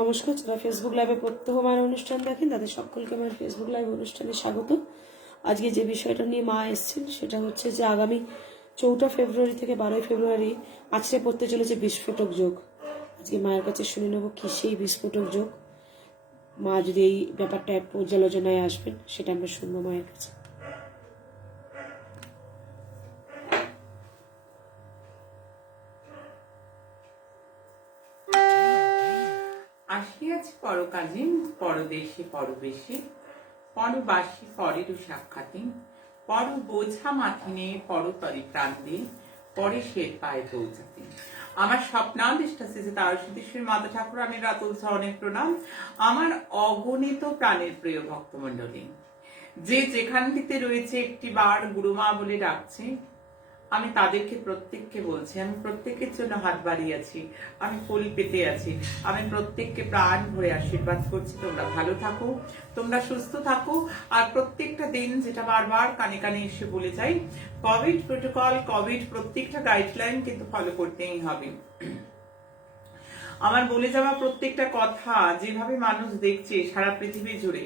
নমস্কার, যারা ফেসবুক লাইভে প্রত্যহ আমার অনুষ্ঠান দেখেন তাদের সকলকে আমার ফেসবুক লাইভ অনুষ্ঠানে স্বাগত। আজকে যে বিষয়টা নিয়ে মা এসছেন সেটা হচ্ছে যে আগামী 4 ফেব্রুয়ারি থেকে 12 ফেব্রুয়ারি আছড়ে পড়তে চলেছে বিস্ফোটক যোগ। আজকে মায়ের কাছে শুনে নেব কি সেই বিস্ফোটক যোগ। মা যদি এই ব্যাপারটা পর্যালোচনায় আসবেন সেটা আমরা শুনবো মায়ের কাছে। আসিয়াছি পরকাজে পরদেশে পরবেশে পরবাসী পরেরও সাক্ষাতে পর বোঝা মাথিনে পরতরে প্রান্তে পরে শের পায়ে পৌঁছাতে। আমার স্বপ্নাদিষ্ট শ্রী তারসিদ্ধেশ্বরী মাতা ঠাকুরানীর রাতুল চরণের প্রণাম। আমার অগণিত প্রাণের প্রিয় ভক্তমণ্ডলী, যে যেখানটিতে রয়েছে একটি বার গুরুমা বলে ডাকছে, আমি তাদেরকে প্রত্যেককে বলছি, আমি প্রত্যেকের জন্য হাত বাড়িয়েছি, আমি ফুল পেতে আছি, আমি প্রত্যেককে প্রাণ ভরে আশীর্বাদ করছি। তোমরা ভালো থাকো, তোমরা সুস্থ থাকো। আর প্রত্যেকটা দিন যেটা বারবার কানে কানে এসে বলে যাই, কোভিড প্রোটোকল, কোভিড প্রত্যেকটা গাইডলাইন কিন্তু ফলো করতেই হবে। আমার বলে যাওয়া প্রত্যেকটা কথা যেভাবে মানুষ দেখছে সারা পৃথিবী জুড়ে,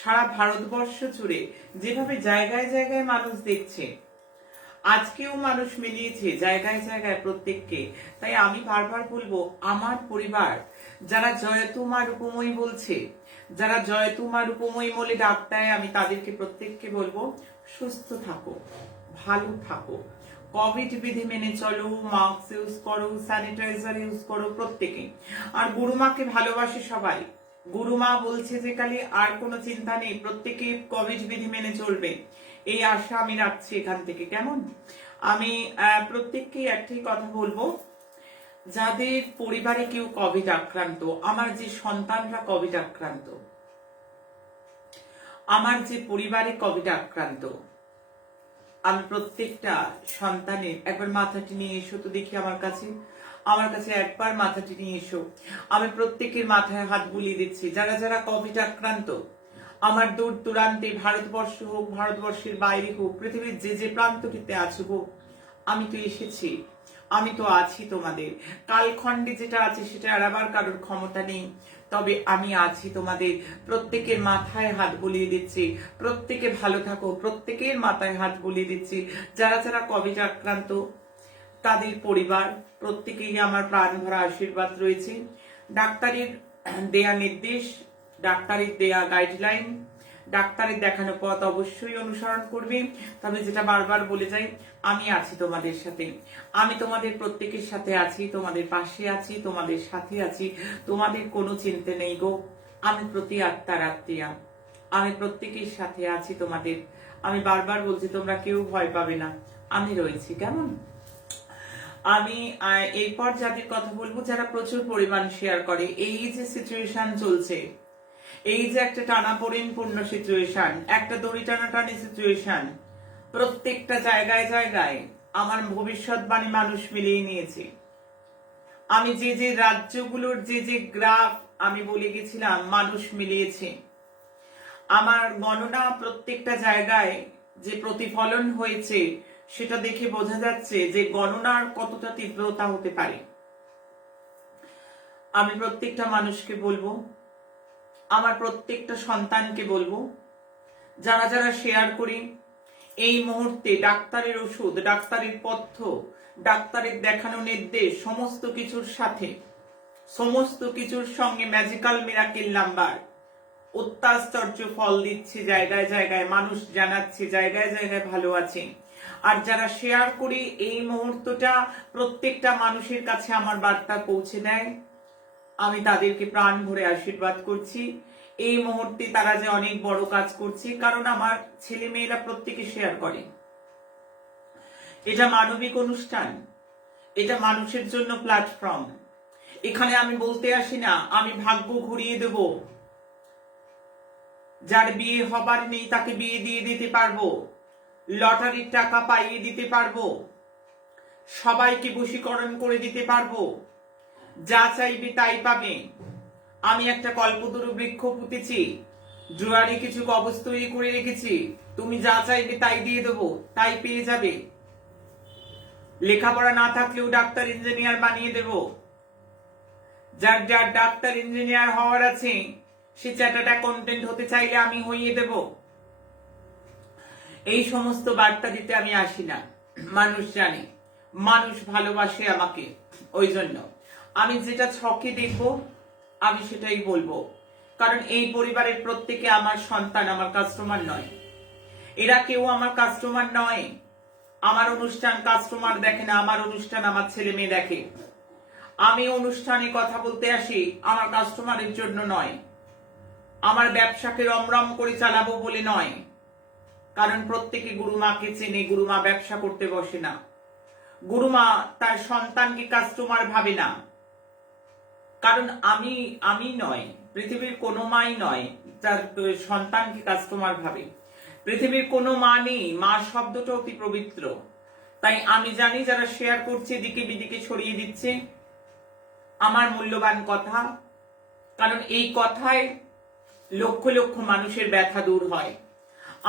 সারা ভারতবর্ষ জুড়ে, যেভাবে জায়গায় জায়গায় মানুষ দেখছে, আজকেও মানুষ মিলিয়েছে জায়গায় জায়গায় প্রত্যেককে। তাই আমি বারবার বলবো, আমার পরিবার যারা জয়তুমা রূপময়ী বলছে, যারা জয়তুমা রূপময়ী বলে ডাক দেয়, আমি তাদেরকে প্রত্যেককে বলবো সুস্থ থাকো, ভালো থাকো, কোভিড বিধি মেনে চলো, মাস্ক ইউজ করো, স্যানিটাইজার ইউজ করো প্রত্যেকে। আর গুরুমাকে ভালোবাসে সবাই। গুরুমা বলছে যে কালি আর কোনো চিন্তা নেই, প্রত্যেকে কোভিড বিধি মেনে চলবে, এই আশা আমি রাখছি এখান থেকে। কেমন? আমি প্রত্যেককে একটাই কথা বলবো, যাদের পরিবারে কেউ কোভিড আক্রান্ত, আমার যে সন্তানরা কোভিড আক্রান্ত, আমার যে পরিবারে কোভিড আক্রান্ত, আমি প্রত্যেকটা সন্তানের একবার মাথাটি নিয়ে এসো তো দেখি আমার কাছে একবার মাথাটি নিয়ে এসো। আমি প্রত্যেকের মাথায় হাত বুলিয়ে দিচ্ছি, যারা যারা কোভিড আক্রান্ত, আমার দূর দূরান্তে, ভারতবর্ষ হোক, ভারতবর্ষের বাইরে হোক, পৃথিবীর যে যে প্রান্তটিতে আছো গো, আমি তো এসেছি, আমি তো আছি তোমাদের। কালখণ্ডে যেটা আছে সেটা এড়াবার কারোর ক্ষমতা নেই, তবে আমি আছি তোমাদের। প্রত্যেকের মাথায় হাত বুলিয়ে দিচ্ছি, প্রত্যেকে ভালো থাকো, প্রত্যেকের মাথায় হাত বুলিয়ে দিচ্ছি। যারা যারা কোভিড আক্রান্ত, তাদের পরিবার প্রত্যেকেই আমার প্রাণ ভরা আশীর্বাদ রয়েছে। ডাক্তারের দেয়া নির্দেশ, ডাক্তারের দেয়া গাইডলাইন, ডাক্তারের দেখানো পথ অবশ্যই অনুসরণ করবে। তবে যেটা বারবার বলে যাই, আমি আছি তোমাদের সাথে, আমি তোমাদের প্রত্যেকের সাথে আছি, তোমাদের পাশে আছি, তোমাদের সাথে আছি। তোমাদের কোনো চিন্তা নেই গো, আমি প্রতি আত্মার আত্মীয়া, আমি প্রত্যেকের সাথে আছি তোমাদের। আমি বারবার বলছি, তোমরা কেউ ভয় পাবে না, আমি রয়েছি। কেমন? আমি এরপর যাদের কথা বলবো, যারা প্রচুর পরিমাণ শেয়ার করে, এই যে সিচুয়েশন চলছে, এই যে একটা টানাপোড়েনপূর্ণ সিচুয়েশন, একটা দড়ি টানাটানি সিচুয়েশন, প্রত্যেকটা জায়গায় জায়গায় আমার ভবিষ্যৎবাণী মানুষ মিলিয়ে নিয়েছে। আমি যে যে রাজ্যগুলোর যে যে গ্রাফ আমি বলে গেছিলাম, মানুষ মিলিয়েছে। আমার গণনা প্রত্যেকটা জায়গায় যে প্রতিফলন হয়েছে, সেটা দেখে বোঝা যাচ্ছে যে গণনার কতটা তীব্রতা হতে পারে। আমি প্রত্যেকটা মানুষকে বলবো, আমার প্রত্যেকটা সন্তানকে বলবো, যারা যারা শেয়ার করি, এই মুহূর্তে ডাক্তারের ওষুধ, ডাক্তারের পথ্য, ডাক্তারের দেখানো নির্দেশ, সমস্ত কিছুর সাথে, সমস্ত কিছুর সঙ্গে ম্যাজিক্যাল মিরাকেল নাম্বার অত্যাশ্চর্য ফল দিচ্ছে। জায়গায় জায়গায় মানুষ জানাচ্ছে, জায়গায় জায়গায় ভালো আছে। আর যারা শেয়ার করি, এই মুহূর্তটা প্রত্যেকটা মানুষের কাছে আমার বার্তা পৌঁছে দেয়, আমি তাদেরকে প্রাণ ভরে আশীর্বাদ করছি। এই মুহূর্তে তারা যে অনেক বড় কাজ করছে, কারণ আমার ছেলে মেয়েরা প্রত্যেকে শেয়ার করে। এটা মানবিক অনুষ্ঠান, এটা মানুষের জন্য প্ল্যাটফর্ম। এখানে আমি বলতে আসি না আমি ভাগ্য ঘুরিয়ে দেব, যার বিয়ে হবার নেই তাকে বিয়ে দিয়ে দিতে পারবো, লটারির টাকা পাইয়ে দিতে পারবো, সবাইকে বশীকরণ করে দিতে পারবো, যা চাইবে তাই পাবে। আমি একটা কল্পতরু বৃক্ষ পুঁতেছি, জোয়ারে কিছু কবচ তৈরি করে রেখেছি, তুমি যা চাইবে তাই দিয়ে দেবো, তাই পেয়ে যাবে। লেখাপড়া না থাকলেও ডাক্তার ইঞ্জিনিয়ার বানিয়ে দেব। যার যার ডাক্তার ইঞ্জিনিয়ার হওয়ার আছে সে চ্যাটাটা কন্টেন্ট হতে চাইলে আমি হইয়ে দেব। এই সমস্ত বার্তা দিতে আমি আসি না। মানুষ জানে, মানুষ ভালোবাসে আমাকে, ওই জন্য আমি যেটা ছকে দেখবো আমি সেটাই বলবো। কারণ এই পরিবারের প্রত্যেকে আমার সন্তান, আমার কাস্টমার নয়। এরা কেউ আমার কাস্টমার নয়। আমার অনুষ্ঠান কাস্টমার দেখে না, আমার অনুষ্ঠান আমার ছেলে মেয়ে দেখে। আমি অনুষ্ঠানে কথা বলতে আসি আমার কাস্টমারের জন্য নয়, আমার ব্যবসাকে রমরম করে চালাবো বলে নয়। কারণ প্রত্যেকে গুরুমাকে চেনে, গুরুমা ব্যবসা করতে বসে না। গুরুমা তার সন্তানকে কাস্টমার ভাবে না। কারণ আমি নয়, পৃথিবীর কোনো মাই নয় তার সন্তানকে কাস্টমার ভাবে। পৃথিবীর কোনো মা নেই, মা শব্দটা অতি পবিত্র। তাই আমি জানি যারা শেয়ার করছে, এদিকে বিদিকে ছড়িয়ে দিচ্ছে আমার মূল্যবান কথা, কারণ এই কথায় লক্ষ লক্ষ মানুষের ব্যথা দূর হয়।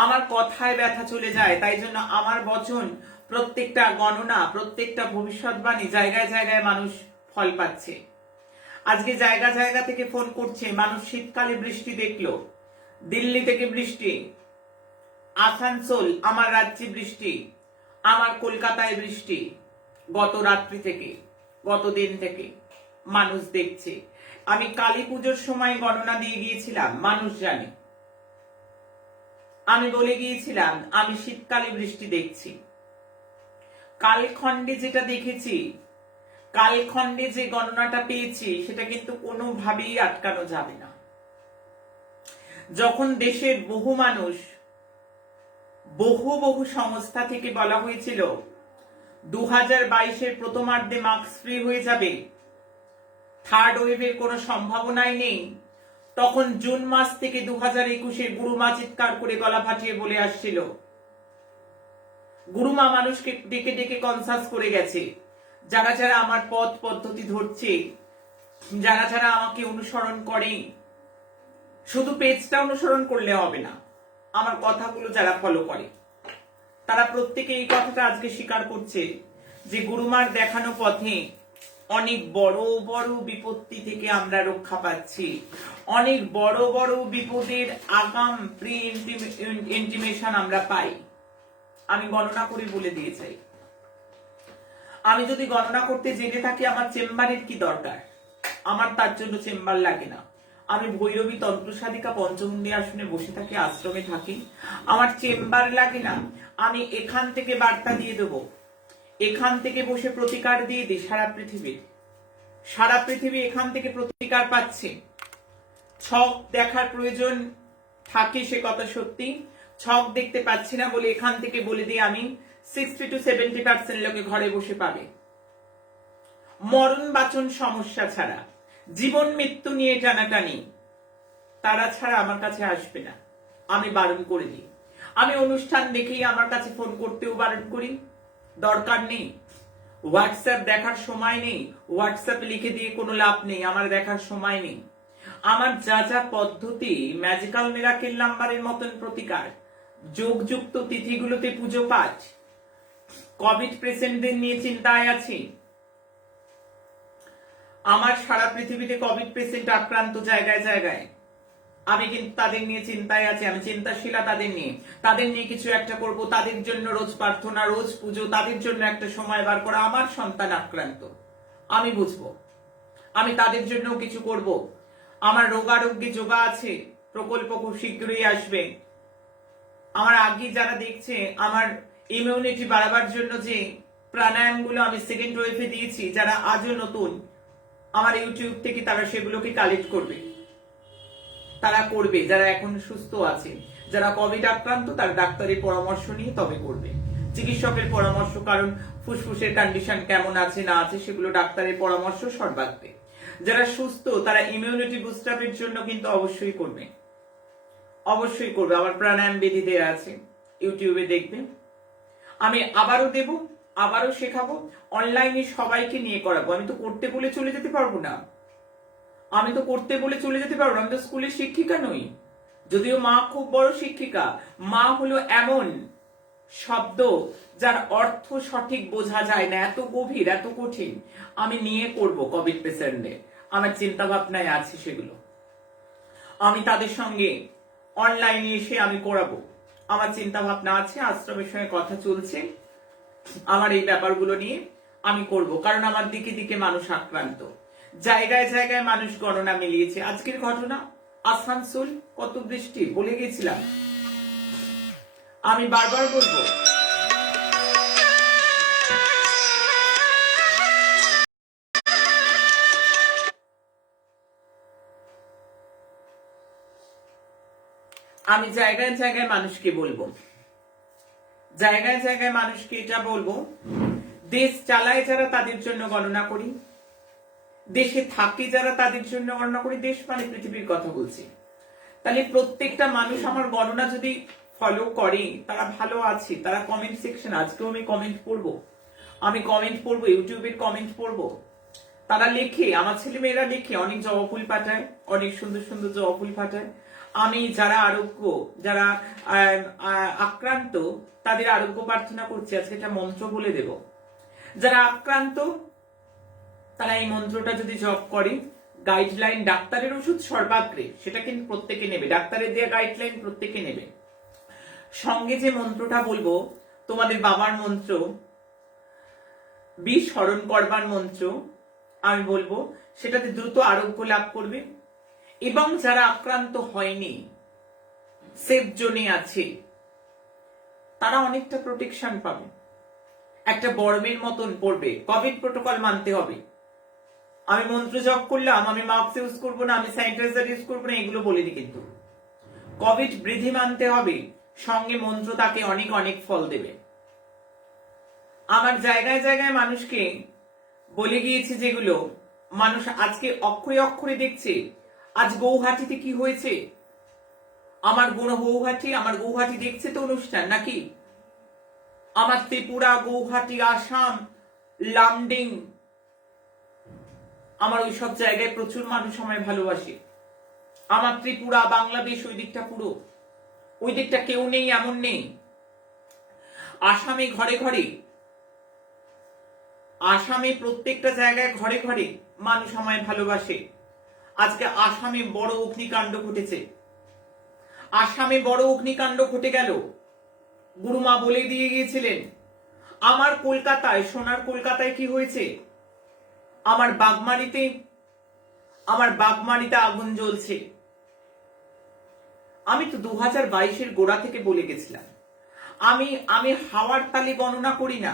আমার কথায় ব্যথা চলে যায়, তাই জন্য আমার বচন, প্রত্যেকটা গণনা, প্রত্যেকটা ভবিষ্যৎবাণী জায়গায় জায়গায় মানুষ ফল পাচ্ছে। আজকে জায়গা জায়গা থেকে ফোন করছে, মানুষ শীতকালে বৃষ্টি দেখলো, দিল্লি থেকে বৃষ্টি, আসানসোল আমার রাজ্যে বৃষ্টি, আমার কলকাতায় বৃষ্টি, গত রাত্রি থেকে, গত দিন থেকে মানুষ দেখছে। আমি কালী পুজোর সময় গণনা দিয়ে গিয়েছিলাম, মানুষ জানে। আমি বলে গিয়েছিলাম আমি শীতকালে বৃষ্টি দেখছি। কালখণ্ডে যেটা দেখেছি, কালখণ্ডে যে গণনাটা পেয়েছি, সেটা কিন্তু কোনোভাবেই আটকানো যাবে না। যখন দেশের বহু মানুষ, বহু সংস্থা থেকে বলা হয়েছিল 2022-এর প্রথমার্ধে মাস্ক ফ্রি হয়ে যাবে, থার্ড ওয়েভের কোনো সম্ভাবনাই নেই, তখন জুন মাস থেকে 2021-এর গুরুমা চিৎকার করে গলা ফাটিয়ে বলে আসছিল। গুরুমা মানুষকে ডেকে ডেকে কনসাস করে গেছে। যারা যারা আমার পথ পদ্ধতি ধরছে, যারা যারা আমাকে অনুসরণ করে, শুধু পেজটা অনুসরণ করলে হবে না, আমার কথাগুলো যারা ফলো করে তারা প্রত্যেকে এই কথাটা আজকে স্বীকার করছে যে গুরুমার দেখানো পথে অনেক বড় বড় বিপত্তি থেকে আমরা রক্ষা পাচ্ছি। অনেক বড় বড় বিপদের আগাম প্রি ইন্টিমেশন আমরা পাই। আমি গণনা করে বলে দিয়ে চাই, আমি যদি গণনা করতে জেনে থাকি আমার চেম্বারের কি দরকার, আমার তার জন্য চেম্বার লাগে না। আমি ভৈরবী তন্ত্র সাধিকা পঞ্চমুণ্ডী আসনে বসে থাকি, আশ্রমে থাকি, আমার চেম্বার লাগে না। আমি এখান থেকে বার্তা দিয়ে দেবো, এখান থেকে বসে প্রতিকার দিয়ে দিই সারা পৃথিবীর। সারা পৃথিবী এখান থেকে প্রতিকার পাচ্ছে। ছক দেখার প্রয়োজন থাকে, সে কথা সত্যি। ছক দেখতে পাচ্ছি না বলে এখান থেকে বলে দিই আমি 60 to 70% লোকে ঘরে বসে পাবে। মরণ বাচন সমস্যা ছাড়া, জীবন মৃত্যু নিয়ে টানাটানি, তারা ছাড়া আমার কাছে আসবে না, আমি বারণ করে দিই। আমি অনুষ্ঠান দেখেই আমার কাছে ফোন করতেও বারণ করি, দরকার নেই। হোয়াটসঅ্যাপ দেখার সময় নেই, হোয়াটসঅ্যাপ লিখে দিয়ে কোনো লাভ নেই, আমার দেখার সময় নেই। আমার যা যা পদ্ধতি, ম্যাজিক্যাল মিরাকেল নাম্বারের মতন প্রতিকার, যোগযুক্ত তিথিগুলোতে পুজো পাঠ, কোভিড পেশেন্টদের নিয়ে চিন্তায় আছি। আমার সারা পৃথিবীতে কোভিড পেশেন্ট আক্রান্ত জায়গায় জায়গায়, আমি কিন্তু তাদের নিয়ে চিন্তায় আছি। আমি চিন্তাশীলা তাদের নিয়ে কিছু একটা করব, তাদের জন্য রোজ প্রার্থনা, রোজ পুজো, তাদের জন্য একটা সময় বার করা। আমার সন্তান আক্রান্ত, আমি বুঝবো, আমি তাদের জন্য কিছু করব। আমার রোগারোগ্যে যোগা আছে, প্রকল্প খুব শীঘ্রই আসবে। আমার আগে যারা দেখছে, আমার ইমিউনিটি বাড়াবার জন্য যে প্রাণায়ামগুলো আমি সেকেন্ড ওয়েভে দিয়েছি, যারা আজও নতুন, আমার ইউটিউব থেকে তারা সেগুলোকে কালেক্ট করবে, তারা করবে। যারা এখন সুস্থ আছে, যারা কোভিড আক্রান্ত, তার ডাক্তারের পরামর্শ নিয়ে তবে করবে, চিকিৎসকের পরামর্শ। কারণ ফুসফুসের কন্ডিশন কেমন আছে না আছে সেগুলো ডাক্তারের পরামর্শ সর্বাগ্রে। যারা সুস্থ তারা ইমিউনিটি বুস্ট আপের জন্য কিন্তু অবশ্যই করবে, অবশ্যই করবে। আমার প্রাণায়াম বিধি দেয়া আছে, ইউটিউবে দেখবে। আমি আবারও দেব, আবারও শেখাবো, অনলাইনে সবাইকে নিয়ে করাবো। আমি তো করতে বলে চলে যেতে পারবো না, আমি তো করতে বলে চলে যেতে পারবো না। আমি তো স্কুলের শিক্ষিকা নই, যদিও মা খুব বড় শিক্ষিকা। মা হলো এমন শব্দ যার অর্থ সঠিক বোঝা যায় না, এত গভীর, এত কঠিন। আমি নিয়ে করব কোভিড পেশেন্টদের, আমার চিন্তা ভাবনায় আছে সেগুলো আমি তাদের সঙ্গে অনলাইনে এসে আমি করাবো। আমার চিন্তা ভাবনা আছে, আশ্রমের সঙ্গে কথা চলছে আমার এই ব্যাপারগুলো নিয়ে আমি করব, কারণ আমার দিকে দিকে মানুষ আক্রান্ত, জায়গায় জায়গায় মানুষ গণনা মিলিয়েছে। আজকের ঘটনা আসানসোল, কত বৃষ্টি বলে গেছিলাম, আমি বারবার বলবো আমি জায়গায় জায়গায় মানুষকে বলবো, জায়গায় জায়গায় মানুষকে এটা বলবো, দেশ চালায় যারা তাদের জন্য গণনা করি, দেশে থাকে যারা তাদের জন্য গণনা করি। দেশ মানে পৃথিবীর কথা বলছি। তাহলে প্রত্যেকটা মানুষ আমার গণনা যদি ফলো করে তারা ভালো আছে, তারা কমেন্ট সেকশন, আজকেও আমি কমেন্ট পড়বো, আমি কমেন্ট পড়বো, ইউটিউবের কমেন্ট পড়বো। তারা লেখে, আমার ছেলে মেয়েরা লেখে, অনেক জবা ফুল পাঠায়, অনেক সুন্দর সুন্দর জবা ফুল পাঠায়। আমি যারা আরোগ্য, যারা আক্রান্ত তাদের আরোগ্য প্রার্থনা করছি। আজকে একটা মন্ত্র বলে দেব, যারা আক্রান্ত তারা এই মন্ত্রটা যদি জপ করে, গাইডলাইন, ডাক্তারের ওষুধ সর্বাগ্রে, সেটা কিন্তু প্রত্যেকে নেবে, ডাক্তারের দেওয়া গাইডলাইন প্রত্যেকে নেবে। সঙ্গে যে মন্ত্রটা বলবো, তোমাদের বাবার মন্ত্র, বিস্মরণ করবার মন্ত্র আমি বলবো, সেটাতে দ্রুত আরোগ্য লাভ করবে। এবং যারা আক্রান্ত হয়নি, সেফ জোনে আছে, তারা অনেকটা প্রোটেকশন পাবে, একটা বর্মের মতন পড়বে। কোভিড প্রোটোকল মানতে হবে। আমি মন্ত্র জপ করলাম, আমি মাস্ক ইউজ করবো না, আমি স্যানিটাইজার ইউজ করবো না, এগুলো বলিনি। কিন্তু কোভিড বিধি মানতে হবে, সঙ্গে মন্ত্র তাকে অনেক অনেক ফল দেবে। আমার জায়গায় জায়গায় মানুষকে বলে গিয়েছে যেগুলো মানুষ আজকে অক্ষরে অক্ষরে দেখছে। আজ গৌহাটিতে কি হয়েছে, আমার গৌহাটি দেখছে তো অনুষ্ঠান নাকি? আমার ত্রিপুরা, গৌহাটি, আসাম, লামডিং, আমার ওই সব জায়গায় প্রচুর মানুষ আমায় ভালোবাসে। আমার ত্রিপুরা, বাংলাদেশ, ওই দিকটা পুরো, ওই দিকটা কেউ নেই এমন নেই। আসামে ঘরে ঘরে, আসামে প্রত্যেকটা জায়গায় ঘরে ঘরে মানুষ আমায় ভালোবাসে। আজকে আসামে বড় অগ্নিকাণ্ড ঘটেছে, আসামে বড় অগ্নিকাণ্ড ঘটে গেল। গুরুমা বলে দিয়ে গিয়েছিলেন। আমার কলকাতায়, সোনার কলকাতায় কি হয়েছে, আমার বাগমারিতে আগুন জ্বলছে। আমি তো 2022-এর গোড়া থেকে বলে গেছিলাম, আমি হাওয়ার তালে গণনা করি না,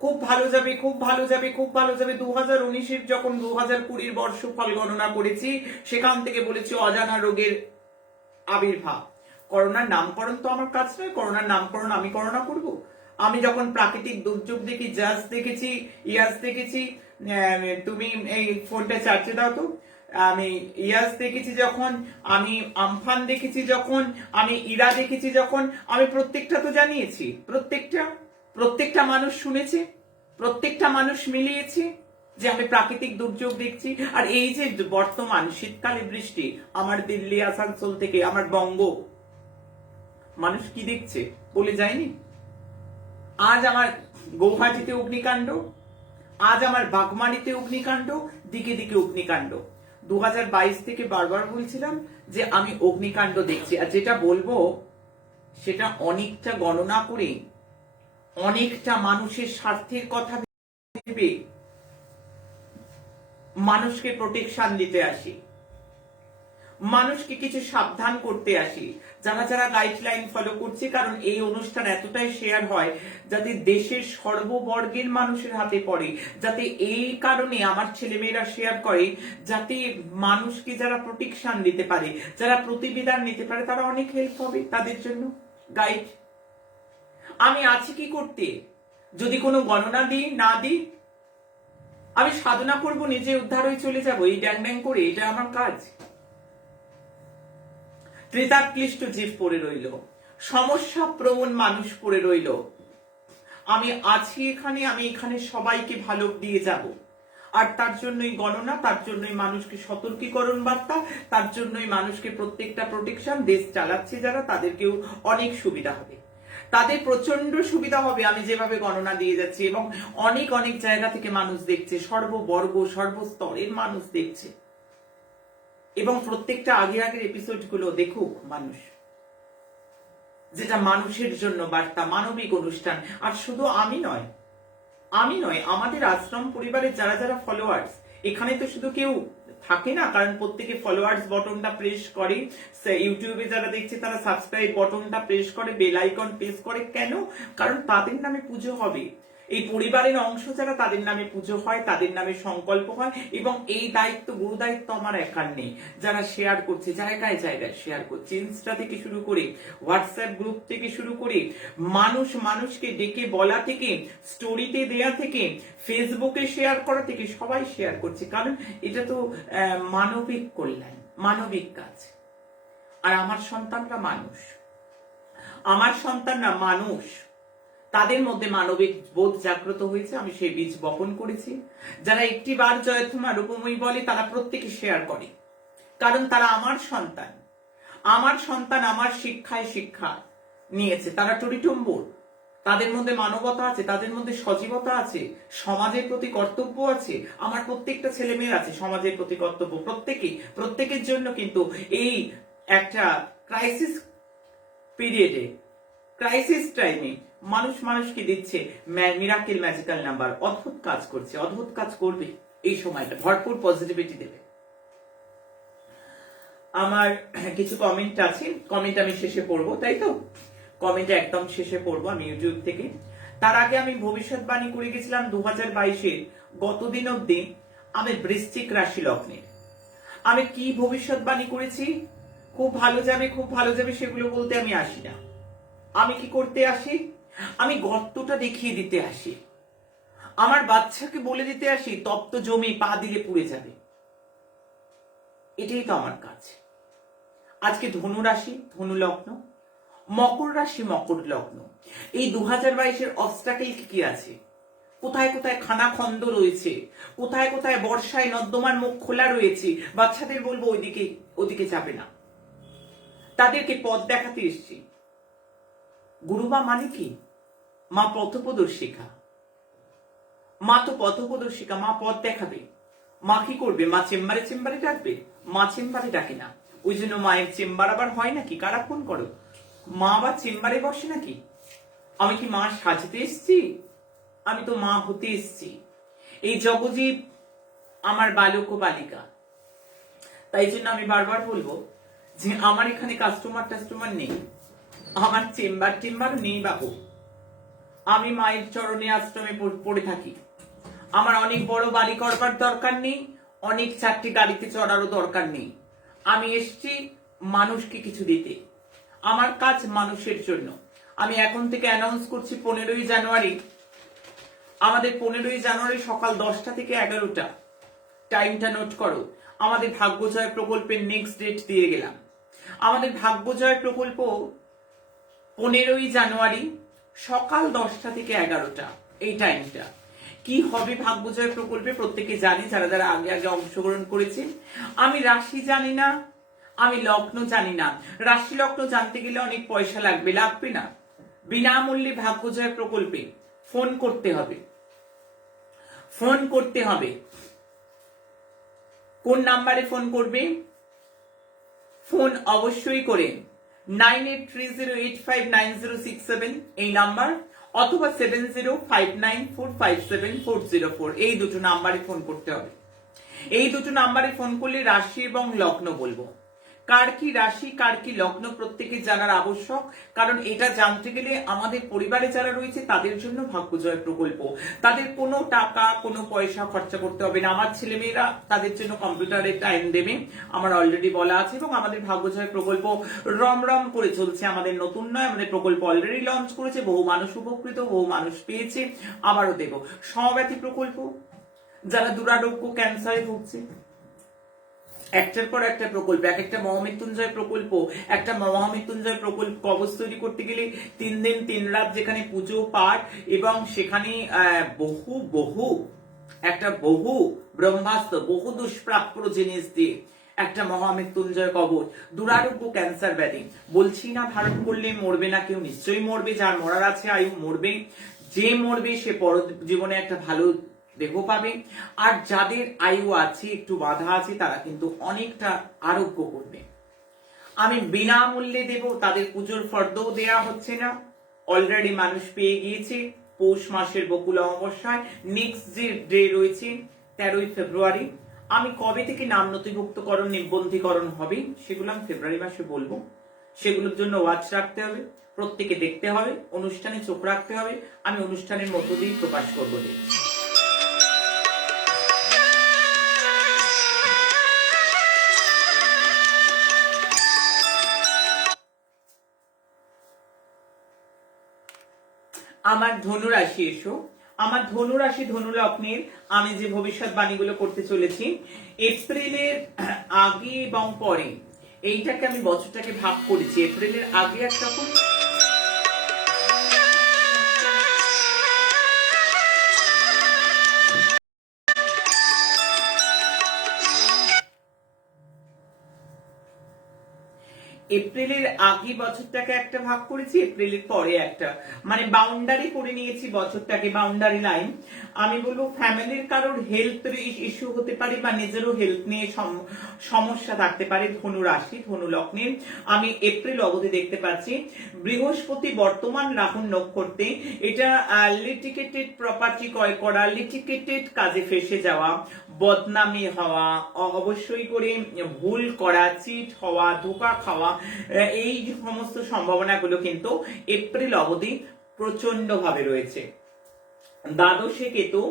খুব ভালো যাবে, খুব ভালো যাবে, খুব ভালো যাবে। 2019-এর যখন 2020-র বর্ষফল গণনা করেছি, সেখান থেকে বলেছি অজানা রোগের আবির্ভাব। করোনার নামকরণ তো আমার কাজ নয়, করোনার নামকরণ আমি করোনা করব? আমি যখন প্রাকৃতিক দুর্যোগ দেখি, জাজ দেখেছি, ইয়াস দেখেছি, তুমি এই ফোনটা চার্জে দাও তো, আমি ইয়াস দেখেছি যখন, আমি আমফান দেখেছি যখন, আমি ইরা দেখেছি যখন, আমি প্রত্যেকটা তো জানিয়েছি, প্রত্যেকটা মানুষ শুনেছে, প্রত্যেকটা মানুষ মিলিয়েছে যে আমি প্রাকৃতিক দুর্যোগ দেখছি। আর এই যে বর্তমান শীতকালে বৃষ্টি, আমার দিল্লি, আসানসোল থেকে আমার বঙ্গ মানুষ কি দেখছে বলে যায়নি? আজ আমার গৌহাটিতে অগ্নিকাণ্ড, আজ আমার বাগমারিতে অগ্নিকাণ্ড, দিকে দিকে অগ্নিকাণ্ড। 2022 থেকে বারবার বলছিলাম যে আমি অগ্নিকাণ্ড দেখছি। আর যেটা বলবো সেটা অনেকটা গণনা করে, অনেকটা মানুষের স্বার্থের কথা ভেবে মানুষকে প্রোটেকশন দিতে আসি, মানুষকে কিছু সাবধান করতে আসি, যারা যারা গাইডলাইন ফলো করছে। কারণ এই অনুষ্ঠান এতটাই শেয়ার হয় যাতে দেশের সর্ববর্গের মানুষের হাতে পড়ে, যাতে এই কারণে আমার ছেলেমেয়েরা শেয়ার করে, যাতে মানুষকে যারা প্রোটেকশন দিতে পারে, যারা প্রতিবিধান নিতে পারে, তারা অনেক হেল্প হবে তাদের জন্য। গাইড আমি আছি কি করতে, যদি কোনো গণনা দিই না দিই, আমি সাধনা করব, নিজে উদ্ধার হয়ে চলে যাবো এই ড্যাং ড্যাং করে, এটা আমার কাজ। ত্রিতাক্লিষ্ট জীব পড়ে রইল, সমস্যা প্রবণ মানুষ পড়ে রইল। আমি আছি এখানে, আমি এখানে সবাইকে ভালো দিয়ে যাব। আর তার জন্যই গণনা, তার জন্যই মানুষকে সতর্কীকরণ বার্তা, তার জন্যই মানুষকে প্রত্যেকটা প্রোটেকশন। দেশ চালাচ্ছে যারা, তাদেরকেও অনেক সুবিধা হবে, তাদের প্রচন্ড সুবিধা হবে আমি যেভাবে গণনা দিয়ে যাচ্ছি। এবং অনেক অনেক জায়গা থেকে মানুষ দেখছে, সর্ববর্গ সর্বস্তরের মানুষ দেখছে। এবং প্রত্যেকটা আগের এপিসোড গুলো দেখুক মানুষ, যেটা মানুষের জন্য বার্তা, মানবিক অনুষ্ঠান। আর শুধু আমি নয়, আমাদের আশ্রম পরিবারের যারা যারা ফলোয়ার্স, এখানে তো শুধু কেউ থাকে না, কারণ প্রত্যেকে ফলোয়ার্স বটনটা প্রেস করে, ইউটিউবে যারা দেখছে তারা সাবস্ক্রাইব বটনটা প্রেস করে, বেল আইকন প্রেস করে। কেন? কারণ তাদের নামে পুজো হবে, এই পরিবারের অংশ যারা, তাদের নামে পুজো হয়, তাদের নামে সংকল্প হয়। এবং এই দায়িত্ব, গুরু দায়িত্ব আমার একার নেই। যারা শেয়ার করছে, জায়গায় জায়গায় শেয়ার করছে, ইনস্টা থেকে শুরু করে, হোয়াটসঅ্যাপ গ্রুপ থেকে শুরু করে, মানুষকে ডেকে বলা থেকে, স্টোরিতে দেয়া থেকে, ফেসবুকে শেয়ার করা থেকে, সবাই শেয়ার করছে। কারণ এটা তো মানবিক কল্যাণ, মানবিক কাজ। আর আমার সন্তানরা মানুষ, তাদের মধ্যে মানবিক বোধ জাগ্রত হয়েছে, আমি সেই বীজ বপন করেছি। যারা একটি বার জয়তুমা রূপময়ী বলে, তারা প্রত্যেকে শেয়ার করে, কারণ তারা আমার সন্তান, আমার শিক্ষা নিয়েছে। তারা টুরিটুম্বুর, তাদের মধ্যে মানবতা আছে, তাদের মধ্যে সজীবতা আছে, সমাজের প্রতি কর্তব্য আছে। আমার প্রত্যেকটা ছেলে মেয়ে আছে সমাজের প্রতি কর্তব্য, প্রত্যেকের জন্য। কিন্তু এই একটা ক্রাইসিস পিরিয়ডে, ক্রাইসিস টাইমে মানুষকে দিচ্ছে মিরাকেল ম্যাজিক্যাল নাম্বার, অদ্ভুত কাজ করছে, অদ্ভুত কাজ করবে। এই সময়টা ভরপুর পজিটিভিটি দেবে। আমার কিছু কমেন্ট আছে, কমেন্ট আমি শেষে পড়বো, তাই তো? কমেন্ট একদম শেষে পড়বো আমি ইউটিউব থেকে। তার আগে আমি ভবিষ্যৎবাণী করে গেছিলাম 2022-এর গতদিন অব্দি আমি বৃশ্চিক রাশি লগ্নের। আমি কি ভবিষ্যৎবাণী করেছি? খুব ভালো যাবে সেগুলো বলতে আমি আসি না। আমি কি করতে আসি? আমি গর্তটা দেখিয়ে দিতে আসি। আমার বাচ্চাকে বলে দিতে আসি তপ্ত জমি পা দিলে পুড়ে যাবে। এটাই তো আমার কাজ। আজকে ধনু রাশি, ধনু লগ্ন, মকর রাশি, মকর লগ্ন। এই 2022-এর অবস্টাকেল কি আছে? কোথায় কোথায় খানা খন্দ রয়েছে, কোথায় কোথায় বর্ষায় নর্দমার মুখ খোলা রয়েছে। বাচ্চাদের বলবো ওদিকে যাবে না, তাদেরকে পথ দেখাতে এসছি। গুরুমা মানে কি? মা পথপ্রদর্শিকা, মা তো পথপ্রদর্শিকা, মা পথ দেখাবে। মা কি করবে? মা চেম্বারে ডাকবে? মা চেম্বারে ডাকে না। ওই জন্য মায়ের চেম্বার আবার হয় নাকি? কারা ফোন করো? মা আবার চেম্বারে বসে নাকি? আমি কি মা সাজতে এসছি? আমি তো মা হতে এসছি। এই জগজীব আমার বালক ও বালিকা। তাই জন্য আমি বারবার বলবো যে আমার এখানে কাস্টমার নেই, আমার চেম্বার নেই বাবু। আমি মায়ের চরণে আশ্রমে পড়ে থাকি। আমার অনেক বড় বাড়ি করবার দরকার নেই, অনেক 4টি গাড়িতে চড়ারও দরকার নেই। আমি এসছি মানুষকে কিছু দিতে। আমার কাজ মানুষের জন্য। আমি এখন থেকে অ্যানাউন্স করছি 15ই জানুয়ারি, আমাদের 15ই জানুয়ারি সকাল 10টা থেকে 11টা, টাইমটা নোট করো। আমাদের ভাগ্যজয় প্রকল্পের নেক্সট ডেট দিয়ে গেলাম। আমাদের ভাগ্যজয় প্রকল্প 15ই জানুয়ারি সকাল 10টা থেকে 11টা, এই টাইমটা। কি হবে ভাগ্যজয় প্রকল্পে প্রত্যেকে জানি, যারা যারা আগে অংশগ্রহণ করেছে। আমি রাশি জানি না, আমি লগ্ন জানি না। রাশি লগ্ন জানতে গেলে অনেক পয়সা লাগবে না? বিনামূল্যে ভাগ্যজয় প্রকল্পে ফোন করতে হবে। কোন নাম্বারে ফোন করবে? ফোন অবশ্যই করে 9830859067 এই নাম্বার, অথবা 7059457404, এই দুটো নাম্বারে ফোন করতে হবে। এই দুটো নাম্বারে ফোন করলে রাশি এবং লগ্ন বলবো। কার কি রাশি, কার কি লগ্ন প্রত্যেকে জানার আবশ্যক। কারণ এটা জানতে গেলে আমাদের পরিবারে যারা রয়েছে তাদের জন্য ভাগ্যজয় প্রকল্প। তাদের কোনো টাকা, কোনো পয়সা খরচা করতে হবে না। আমার ছেলেমেয়েরা তাদের জন্য কম্পিউটারে টাইম দেবে, আমার অলরেডি বলা আছে। এবং আমাদের ভাগ্যজয় প্রকল্প রমরম করে চলছে। আমাদের নতুন নয়, আমাদের প্রকল্প অলরেডি লঞ্চ করেছে, বহু মানুষ উপকৃত, বহু মানুষ পেয়েছে, আবারও দেব। সমব্যাথী প্রকল্প, যারা দুরারোগ্য ক্যান্সারে ভুগছে, একটার পর একটা প্রকল্প, একটা মহামৃত্যুঞ্জয় প্রকল্প। একটা মহামৃত্যুঞ্জয় প্রকল্প কবচ তৈরি করতে গেলে 3 দিন 3 রাত যেখানে পুজো পাঠ, এবং সেখানে বহু ব্রহ্মাস্ত্র, বহু দুষ্প্রাপ্য জিনিস দিয়ে একটা মহামৃত্যুঞ্জয় কবচ। দুরারোগ্য ক্যান্সার ব্যাধি, বলছি না ধারণ করলে মরবে না কেউ, নিশ্চয়ই মরবে। যার মরার আছে আয়ু মরবে, যে মরবে সে পর জীবনে একটা ভালো দেহ পাবে। আর যাদের আয়ু আছে, একটু বাধা আছে, তারা কিন্তু অনেকটা আরোগ্য করবে। আমি বিনামূল্যে দেব, তাদের পুজোর ফর্দও দেয়া হচ্ছে না, অলরেডি মানুষ পেয়ে গিয়েছে। পৌষ মাসের বকুল অমাবস্যায় নেক্সট যে ডে রয়েছে 13ই ফেব্রুয়ারি, আমি কবে থেকে নাম নথিভুক্তকরণ নিবন্ধীকরণ হবে সেগুলো আমি ফেব্রুয়ারি মাসে বলবো। সেগুলোর জন্য ওয়াচ রাখতে হবে, প্রত্যেকে দেখতে হবে, অনুষ্ঠানে চোখ রাখতে হবে। আমি অনুষ্ঠানের মধ্য দিয়ে প্রকাশ করবো। আমার ধনু রাশি এসো। আমার ধনু রাশি ধনু লগ্নের আমি যে ভবিষ্যৎবাণীগুলো করতে চলেছি এপ্রিলের আগে এবং পরে, এইটাকে আমি বছরটাকে ভাগ করেছি। এপ্রিলের আগে একরকম, এপ্রিলের আগে বছরটাকে একটা ভাগ করেছি, এপ্রিলের পরে একটা, মানে বাউন্ডারি করে নিয়েছি বছরটাকে, বাউন্ডারি লাইন। আমি বলবো ফ্যামিলির কারোর হেলথ ইস্যু হতে পারে বা নিজেরও হেলথ নিয়ে সমস্যা থাকতে পারে ধনু রাশি ধনু লগ্নের। আমি এপ্রিল অবধি দেখতে পাচ্ছি বৃহস্পতি বর্তমান রাহুর নক্ষত্রে, এটা লিটিগেটেড প্রপার্টি ক্রয় করা, লিটিগেটেড কাজে ফেসে যাওয়া, বদনামি হওয়া, অবশ্যই করে ভুল করা, চিট হওয়া, ধোকা খাওয়া, এই সমস্ত সম্ভাবনাগুলো কিন্তু এপ্রিল অবধি প্রচন্ড ভাবে রয়েছে। দ্বাদশে কেতু,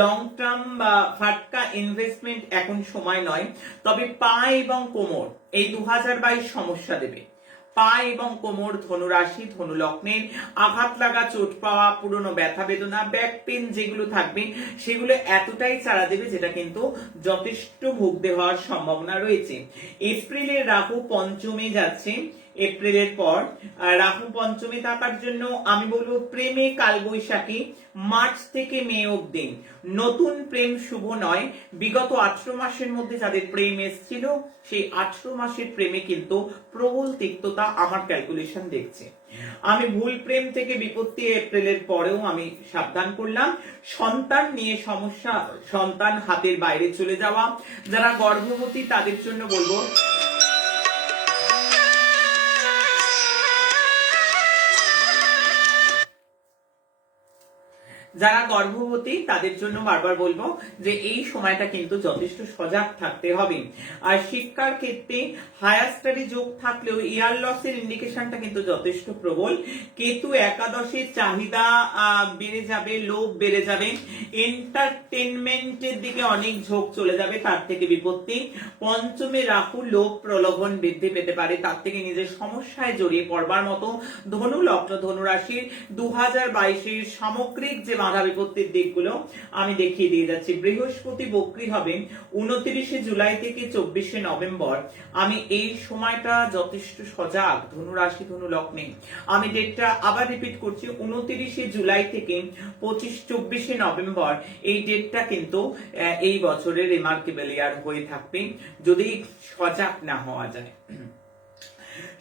লং টার্ম বা ফাটকা ইনভেস্টমেন্ট এখন সময় নয়, তবে পা এবং কোমর এই 2022 সমস্যা দেবে। পা এবং কোমর ধনু রাশি ধনু লগ্নের আঘাত লাগা, চোট পাওয়া, পুরনো ব্যথা বেদনা, ব্যাক পেন যেগুলো থাকবে সেগুলো এতটাই চাড়া দেবে যেটা কিন্তু যথেষ্ট ভুগতে হওয়ার সম্ভাবনা রয়েছে। এপ্রিলের রাহু পঞ্চমে যাচ্ছে। এপ্রিলের পর রাহু পঞ্চমে থাকার জন্য আমি বলবো প্রেমে কালবৈশাখী, মার্চ থেকে মে অবধি নতুন প্রেম শুভ নয়। বিগত 18 মাসের মধ্যে যাদের প্রেম এসেছিল সেই 18 মাসের প্রেমে কিন্তু প্রবল তিক্ততা আমার ক্যালকুলেশন দেখছে। আমি ভুল প্রেম থেকে বিপত্তি এপ্রিলের পরেও আমি সাবধান করলাম। সন্তান নিয়ে সমস্যা, সন্তান হাতের বাইরে চলে যাওয়া, যারা গর্ভবতী তাদের জন্য বলবো যারা গর্ভবতী তাদের জন্য বারবার বলবো যে এই সময়টা কিন্তু যথেষ্ট সজাগ থাকতে হবে। আর শিক্ষার ক্ষেত্রে হায়ার স্টাডি যোগ থাকলেও ইয়ার লসের ইন্ডিকেশনটা কিন্তু যথেষ্ট প্রবল। কেতু একাদশের চাহিদা বেড়ে যাবে, লোভ বেড়ে যাবে, এন্টারটেনমেন্টের দিকে অনেক ঝোঁক চলে যাবে, তার থেকে বিপত্তি। পঞ্চমে রাহু, লোভ প্রলোভন বৃদ্ধি পেতে পারে, তার থেকে নিজের সমস্যায় জড়িয়ে পড়বার মতো ধনু লগ্ন ধনু রাশির 2022 সামগ্রিক যে বাধা বিপত্তির দিকগুলো আমি দেখিয়ে দিয়ে যাচ্ছি। বৃহস্পতি বক্রী হবে 29 জুলাই থেকে 24 নভেম্বর। আমি এই সময়টা যথেষ্ট সজাগ ধনু রাশি ধনু লগ্নে। আমি ডেটটা আবার রিপিট করছি, 29 জুলাই থেকে 24 নভেম্বর। এই ডেটটা কিন্তু এই বছরের রিমার্কেবল ইয়ার হয়ে থাকবে যদি সজাগ না হওয়া যায়।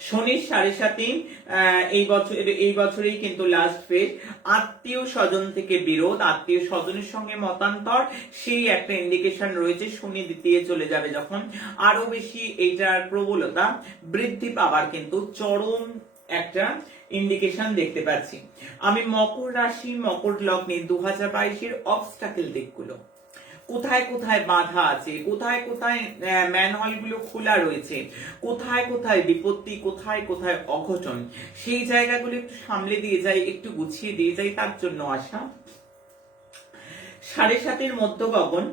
শনির 7.5 এই বছরেই কিন্তু লাস্ট ফেজ। আত্মীয় স্বজন থেকে বিরোধ, আত্মীয় স্বজনের সঙ্গে মতান্তর, সেই একটা ইন্ডিকেশন রয়েছে। শনি দ্বিতীয় চলে যাবে যখন আরো বেশি এইটার প্রবলতা বৃদ্ধি পাবার কিন্তু চরম একটা ইন্ডিকেশন দেখতে পাচ্ছি। আমি মকর রাশি মকর লগ্নে 2022 অবস্টাকেল দিকগুলো, কোথায় কোথায় বাধা আছে, কোথায় কোথায় ম্যানহোল গুলো খোলা রয়েছে, কোথায় কোথায় বিপত্তি, কোথায় কোথায় অঘটন, সেই জায়গাগুলো একটু সামলে দিয়ে যাই, একটু গুছিয়ে দিয়ে যাই, তার জন্য আসা। 7.5 মধ্য গগন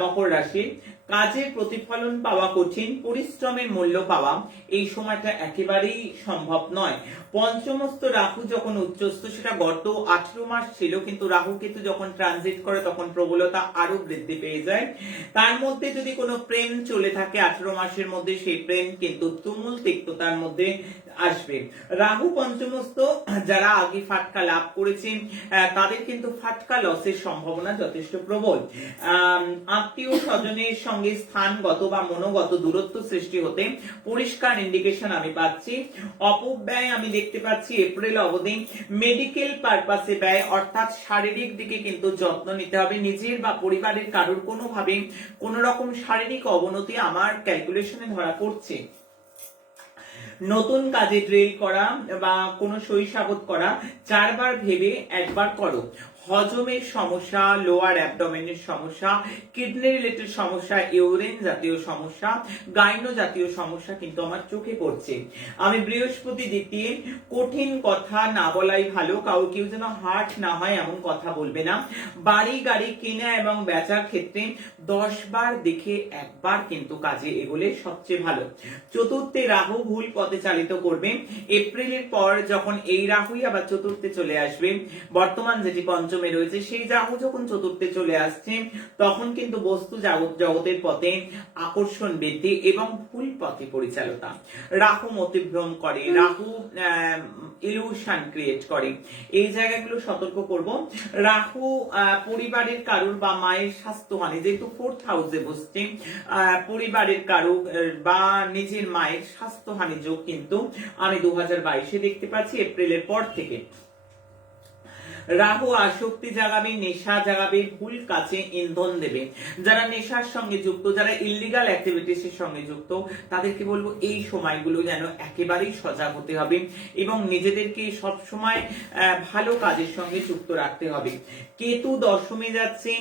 মকর রাশি, কাজের প্রতিফলন পাওয়া কঠিন, পরিশ্রমের মূল্য পাওয়া এই সময়টা একেবারেই সম্ভব নয়। পঞ্চমস্ত রাহু যখন উচ্চস্থ, সেটা গত 18 মাস ছিল, কিন্তু রাহু কেতু যখন ট্রানজিট করে তখন প্রবলতা আরো বৃদ্ধি পেয়ে যায়। তার মধ্যে যদি কোনো প্রেম চলে থাকে 18 মাসের মধ্যে, সেই প্রেম কিন্তু তুমুল তিক্ততার মধ্যে আসবে। রাহু পঞ্চমস্ত, যারা আগে ফাটকা লাভ করেছেন তাদের কিন্তু ফাটকা লসের সম্ভাবনা যথেষ্ট প্রবল। আত্মীয় স্বজনের সঙ্গে সঙ্গে স্থানগত বা মনোগত দূরত্ব সৃষ্টি হতে পরিষ্কার ইন্ডিকেশন আমি পাচ্ছি। অপব্যয় আমি দেখতে পাচ্ছি এপ্রিল অবধি। মেডিকেল পারপাসে ব্যয়, অর্থাৎ শারীরিক দিকে কিন্তু যত্ন নিতে হবে। নিজের বা পরিবারের কারোর কোনোভাবে কোন রকম শারীরিক অবনতি আমার ক্যালকুলেশনে ধরা পড়ছে। নতুন কাজে ড্রিল করা বা কোনো সই সাবত করা 4 বার ভেবে একবার করো। হজমের সমস্যা, লোয়ার অ্যাবডোমেনের সমস্যা, কিডনি রিলেটেড সমস্যা, ইউরিন জাতীয় সমস্যা, গাইনো জাতীয় সমস্যা কিন্তু আমার চোখে পড়ছে। আমি বৃহস্পতি দ্বিতীয়, কঠিন কথা না বলাই ভালো। কেউ যেন হার্ট না হয় এমন কথা বলবে না। বাড়ি গাড়ি কেনা এবং বেচার ক্ষেত্রে 10 বার দেখে একবার কিন্তু কাজে এগোলে সবচেয়ে ভালো। চতুর্থে রাহু ভুল পথে চালিত করবে। এপ্রিলের পর যখন এই রাহুই আবার চতুর্থে চলে আসবে, বর্তমান যেটি পঞ্চমে রয়েছে সেই রাহু যখন চতুর্থে চলে আসছে, তখন কিন্তু বস্তু জগতের পথে আকর্ষণ বৃদ্ধি এবং ভুল পথে পরিচালনা। রাহু মতিভ্রম করে, রাহু ইলুশন ক্রিয়েট করে, এই জায়গাগুলো সতর্ক করব। রাহু পরিবারের কারুর বা মায়ের স্বাস্থ্যহানি, যেহেতু 4th হাউসে বসছে, পরিবারের কারুর বা নিজের মায়ের স্বাস্থ্যহানি যোগ কিন্তু আমি 2022-এ দেখতে পাচ্ছি এপ্রিলের পর থেকে। রাহু আসক্তি জাগাবে, নেশা জাগাবে, ভুল কাজে ইন্ধন দেবে। যারা নেশার সঙ্গে যুক্ত, যারা ইল্লিগাল অ্যাক্টিভিটিস এর সঙ্গে যুক্ত, তাদেরকে বলবো এই সময়গুলো যেন একেবারেই সজাগ হতে হবে এবং নিজেদেরকে সব সময় ভালো কাজের সঙ্গে যুক্ত রাখতে হবে। কেতু দশমে যাচ্ছে,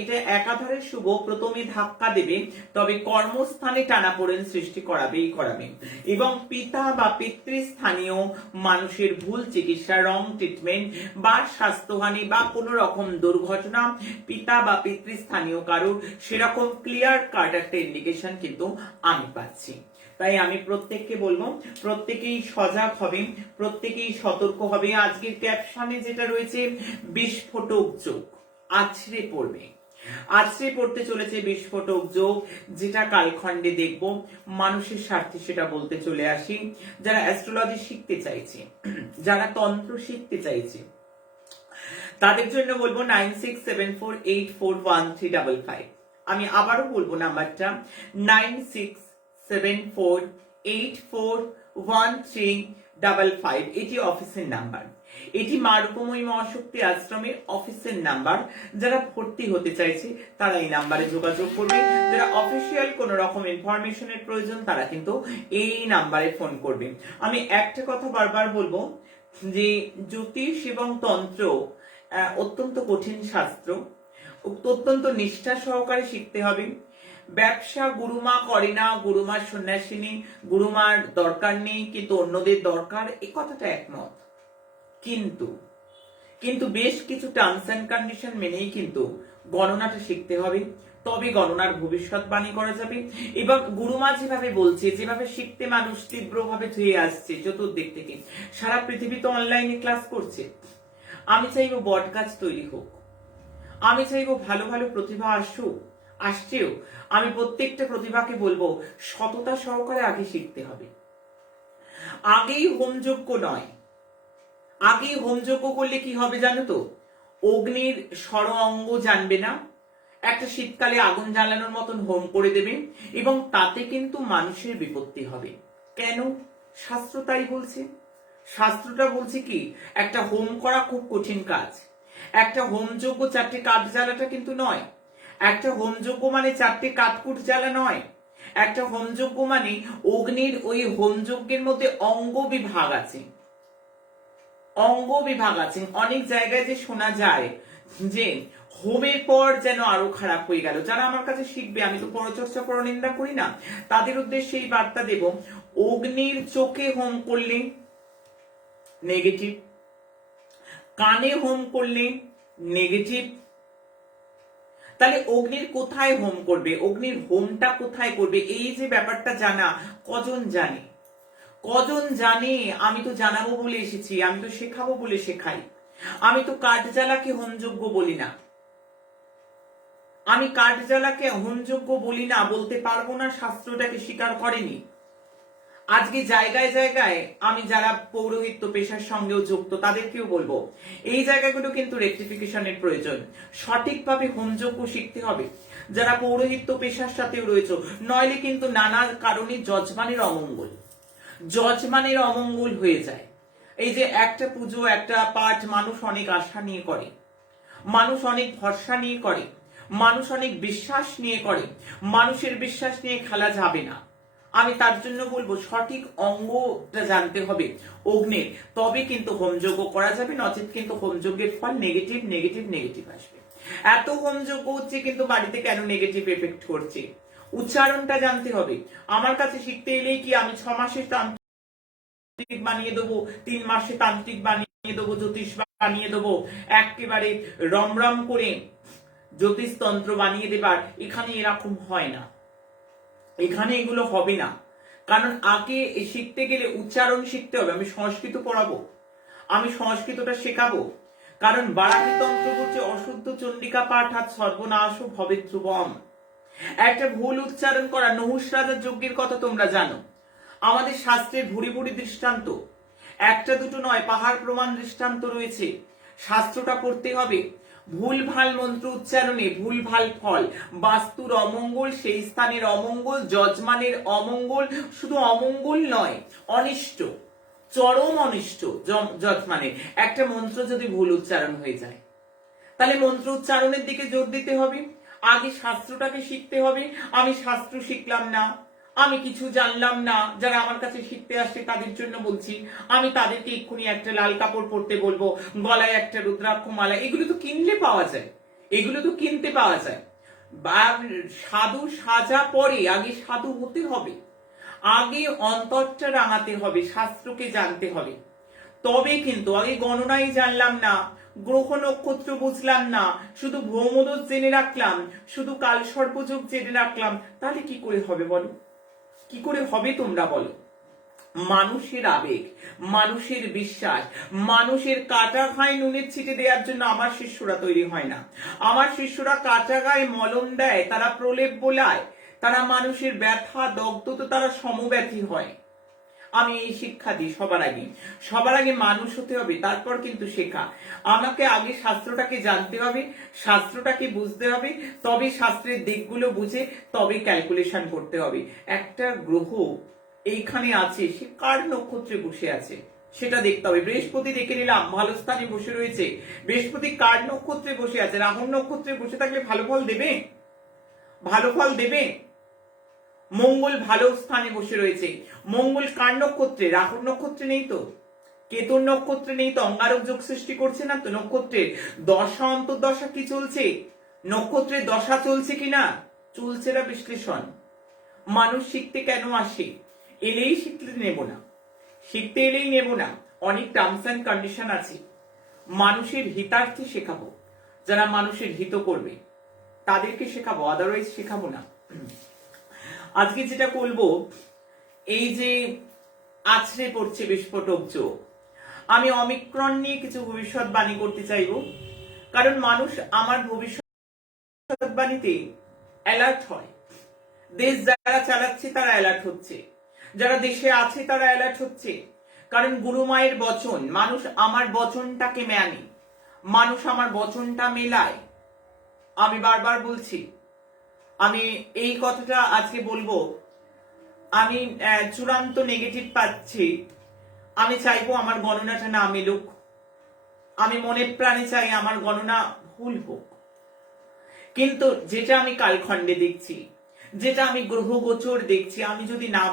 এটা একাধারে শুভ। প্রথমে ধাক্কা দেবে, তবে কর্মস্থানে টানাপোড়েন সৃষ্টি করাবে এবং পিতা বা পিতৃস্থানীয় মানুষের ভুল চিকিৎসা, রং ট্রিটমেন্ট বা স্বাস্থ্যহানি বা কোনো রকম দুর্ঘটনা পিতা বা পিতৃস্থানীয় কারোর সেরকম ক্লিয়ার কাট একটা ইন্ডিকেশন কিন্তু আমি পাচ্ছি। তাই আমি প্রত্যেককে বলবো প্রত্যেকেই সজাগ হবে, প্রত্যেকেই সতর্ক হবে। আজকের ক্যাপশনে যেটা রয়েছে বিস্ফোটক যোগ আছড়ে পড়বে, আছড়ে পড়তে চলেছে বিস্ফোটক যোগ, যেটা কালখণ্ডে দেখব। মানুষের স্বার্থে সেটা বলতে চলে আসি। যারা অ্যাস্ট্রোলজি শিখতে চাইছে, যারা তন্ত্র শিখতে চাইছে, তাদের জন্য বলবো 9674841355। আমি আবারও বলবো নাম্বারটা 9674841355। এটি অফিসের নাম্বার, এটি মা রূপময়ী মহাশক্তি আশ্রমের অফিসের নাম্বার। যারা ভর্তি হতে চাইছে তারা এই নাম্বারে যোগাযোগ করবে। যারা অফিসিয়াল কোন রকম ইনফরমেশনের প্রয়োজন, তারা কিন্তু এই নাম্বারে ফোন করবে। আমি একটা কথা বারবার বলবো যে জ্যোতিষ এবং তন্ত্র অত্যন্ত কঠিন শাস্ত্র, অত্যন্ত নিষ্ঠা সহকারে শিখতে হবে। ব্যবসা গুরুমা করে না, গুরুমা সন্ন্যাসিনী, গুরুমার দরকার নেই কিন্তু অন্যদের দরকার, এই কথাটা একমত। কিন্তু বেশ কিছু টার্মস এন্ড কন্ডিশন মেনেই কিন্তু গণনাটা শিখতে হবে, তবে গণনার ভবিষ্যৎবাণী করা যাবে। এবং গুরুমা যেভাবে বলছে, যেভাবে শিখতে মানুষ তীব্রভাবে ধুয়ে আসছে চতুর্দিক থেকে, সারা পৃথিবীতে অনলাইনে ক্লাস করছে। আমি চাইবো বট গাছ তৈরি হোক, আমি চাইবো ভালো ভালো প্রতিভা আসছেও। আমি প্রত্যেকটা প্রতিভাকে বলবো সততা সহকারে আগে শিখতে হবে। আগেই হোমযজ্ঞ নয়, আগেই হোমযজ্ঞ করলে কি হবে জানো তো? অগ্নির স্বর অঙ্গ জানবে না, একটা শীতকালে আগুন জ্বালানোর মতন হোম করে দেবে এবং তাতে কিন্তু মানুষের বিপত্তি হবে। কেন? শাস্ত্র তাই বলছে। শাস্ত্রটা বলছে কি, একটা হোম করা খুব কঠিন কাজ। একটা হোমযজ্ঞ 4টে কাঠ জ্বালাটা কিন্তু নয়। একটা হোমযজ্ঞ মানে 4টে কাঠকুট জ্বালা নয়। একটা হোমযজ্ঞ মানে অগ্নির ওই হোমযজ্ঞের মধ্যে অঙ্গ বিভাগ আছে, অঙ্গ বিভাগ আছে। অনেক জায়গায় যে শোনা যায় যে হোমের পর যেন আরো খারাপ হয়ে গেল। যারা আমার কাছে শিখবে, আমি তো পরচর্চা পরনিন্দা করি না, তাদের উদ্দেশ্যে এই বার্তা দেব, অগ্নির চোখে হোম করলে নেগেটিভ, কানে হোম করলে নেগেটিভ। তাহলে অগ্নির কোথায় হোম করবে, অগ্নির হোমটা কোথায় করবে, এই যে ব্যাপারটা জানা কজন জানে? কজন জানে? আমি তো জানাবো বলে এসেছি, আমি তো শেখাবো বলে শেখাই। আমি তো কাঠজ্বালাকে হোমযজ্ঞ বলি না, আমি কাঠজ্বালাকে হোমযজ্ঞ বলি না, বলতে পারবো না, শাস্ত্রটাকে স্বীকার করেনি। আজকে জায়গায় জায়গায় আমি যারা পৌরোহিত্য পেশার সঙ্গেও যুক্ত তাদেরকেও বলবো এই জায়গাগুলো কিন্তু রেকটিফিকেশনের প্রয়োজন। সঠিকভাবে হোমযজ্ঞ শিখতে হবে। যারা পৌরোহিত্য পেশার সাথেও রয়েছে, নইলে কিন্তু নানা কারণে যজমানের অমঙ্গল হয়ে যায়। এই যে একটা পুজো, একটা পাঠ মানুষ অনেক আশা নিয়ে করে, মানুষ অনেক ভরসা নিয়ে করে, মানুষ অনেক বিশ্বাস নিয়ে করে, মানুষের বিশ্বাস নিয়ে খেলা যাবে না। আমি তার জন্য বলবো সঠিক অঙ্গটা জানতে হবে অগ্নের, তবে কিন্তু হোমযজ্ঞ করা যাবে, নচেত কিন্তু হোমযজ্ঞের ফল নেগেটিভ আসবে। এত হোমযজ্ঞ হচ্ছে কিন্তু বাড়িতে কেন নেগেটিভ এফেক্ট করছে? উচ্চারণটা জানতে হবে। আমার কাছে শিখতে এলেই কি আমি 6 মাসে তান্ত্রিক বানিয়ে দেবো, 3 মাসে তান্ত্রিক বানিয়ে দেবো, জ্যোতিষ বানিয়ে দেবো, একেবারে রমরম করে জ্যোতিষ তন্ত্র বানিয়ে দেবার? এখানে এরকম হয় না, এখানে এগুলো হবে না। কারণ আগে শিখতে গেলে উচ্চারণ শিখতে হবে। আমি সংস্কৃত পড়াবো, আমি সংস্কৃতটা শেখাবো। কারণ বারাহী তন্ত্র হচ্ছে অশুদ্ধ চণ্ডিকা পাঠ আর সর্বনাশ ভবে ধ্রুবম। একটা ভুল উচ্চারণ করা, নহুষ রাজার যজ্ঞের কথা তোমরা জানো। আমাদের শাস্ত্রের ভুরি ভুরি দৃষ্টান্ত, একটা দুটো নয়, পাহাড় প্রমাণ দৃষ্টান্ত রয়েছে। শাস্ত্রটা পড়তে হবে। ভুল ভাল মন্ত্র উচ্চারণে ভুল ভাল ফল, বাস্তুর অমঙ্গল, সেই স্থানের অমঙ্গল, যজমানের অমঙ্গল, শুধু অমঙ্গল নয়, অনিষ্ট, চরম অনিষ্ট যজমানের। একটা মন্ত্র যদি ভুল উচ্চারণ হয়ে যায়, তাহলে মন্ত্র উচ্চারণের দিকে জোর দিতে হবে। আগে শাস্ত্রটাকে শিখতে হবে। আমি শাস্ত্র শিখলাম না, আমি কিছু জানলাম না, যারা আমার কাছে শিখতে আসছে তাদের জন্য বলছি, আমি তাদেরকে এক্ষুনি একটা লাল কাপড় পরতে বলবো, গলায় একটা রুদ্রাক্ষ মালা, এগুলো তো কিনলে পাওয়া যায়, এগুলো তো কিনতে পাওয়া যায়। সাধু সাজা পরে, আগে সাধু হতে হবে, আগে অন্তরটা রাঙাতে হবে, শাস্ত্রকে জানতে হবে। তবে কিন্তু আগে গণনাই জানলাম না, গ্রহ নক্ষত্র বুঝলাম না, শুধু ভৌমদোষ জেনে রাখলাম, শুধু কাল সর্পযোগ জেনে রাখলাম, তাহলে কি করে হবে বলো? কি করে হবে তোমরা বলো? মানুষের আবেগ, মানুষের বিশ্বাস, মানুষের কাটা ঘায়ে নুনের ছিটে দেওয়ার জন্য আমার শিষ্যরা তৈরি হয় না। আমার শিষ্যরা কাটা গায়ে মলম দেয়, তারা প্রলেপ বোলায়, তারা মানুষের ব্যথা দগ্ধ তো তারা সমব্যথী হয়। আমি এই শিক্ষা দিই সবার আগে মানুষ হতে হবে, তারপর কিন্তু শেখা। আমাকে আগে শাস্ত্রটাকে জানতে হবে, শাস্ত্রটাকে বুঝতে হবে, তবে শাস্ত্রের দিকগুলো বুঝে তবে ক্যালকুলেশন করতে হবে। একটা গ্রহ এইখানে আছে, সে কার নক্ষত্রে বসে আছে সেটা দেখতে হবে। বৃহস্পতি দেখে নিলাম ভালো স্থানে বসে রয়েছে, বৃহস্পতি কার নক্ষত্রে বসে আছে? রাহুর নক্ষত্রে বসে থাকলে ভালো ফল দেবে? ভালো ফল দেবে? মঙ্গল ভালো স্থানে বসে রয়েছে, মঙ্গল কার নক্ষত্রে? রাহুর নক্ষত্রে নেই তো, কেতুর নক্ষত্রে নেই তো, অঙ্গারক যোগ সৃষ্টি করছে না তো। নক্ষত্রের দশা অন্তর্দশা কি চলছে, নক্ষত্রের দশা চলছে কিনা, চলছে না বিশ্লেষণ। মানুষ শিখতে কেন আসে? এলেই শিখতে নেব না, শিখতে এলেই নেব না, অনেক টার্মস এন্ড কন্ডিশন আছে। মানুষের হিতার্থে শেখাবো, যারা মানুষের হিত করবে তাদেরকে শেখাবো, আদারওয়াইজ শেখাবো না। আজকে যেটা বলবো, এই যে আছড়ে পড়ছে বিস্ফোটক যোগ, আমি অমিক্রণ নিয়ে কিছু ভবিষ্যৎবাণী করতে চাইবো। কারণ মানুষ আমার ভবিষ্যৎবাণীতে অ্যালার্ট হয়। দেশ যারা চালাচ্ছে তারা অ্যালার্ট হচ্ছে, যারা দেশে আছে তারা অ্যালার্ট হচ্ছে। কারণ গুরু মায়ের বচন, মানুষ আমার বচনটাকে মানে, মানুষ আমার বচনটা মেলায়। আমি বারবার বলছি, আমি এই কথাটা আজকে বলবো। আমি চূড়ান্ত নেগেটিভ পাচ্ছি, আমি চাইবো আমার গণনাটা না মেলুক, আমি মনে প্রাণে চাই আমার গণনা ভুল হোক। কিন্তু যেটা আমি কালখণ্ডে দেখছি, যেটা আমি গ্রহ গোচর দেখছি, আমি যদি না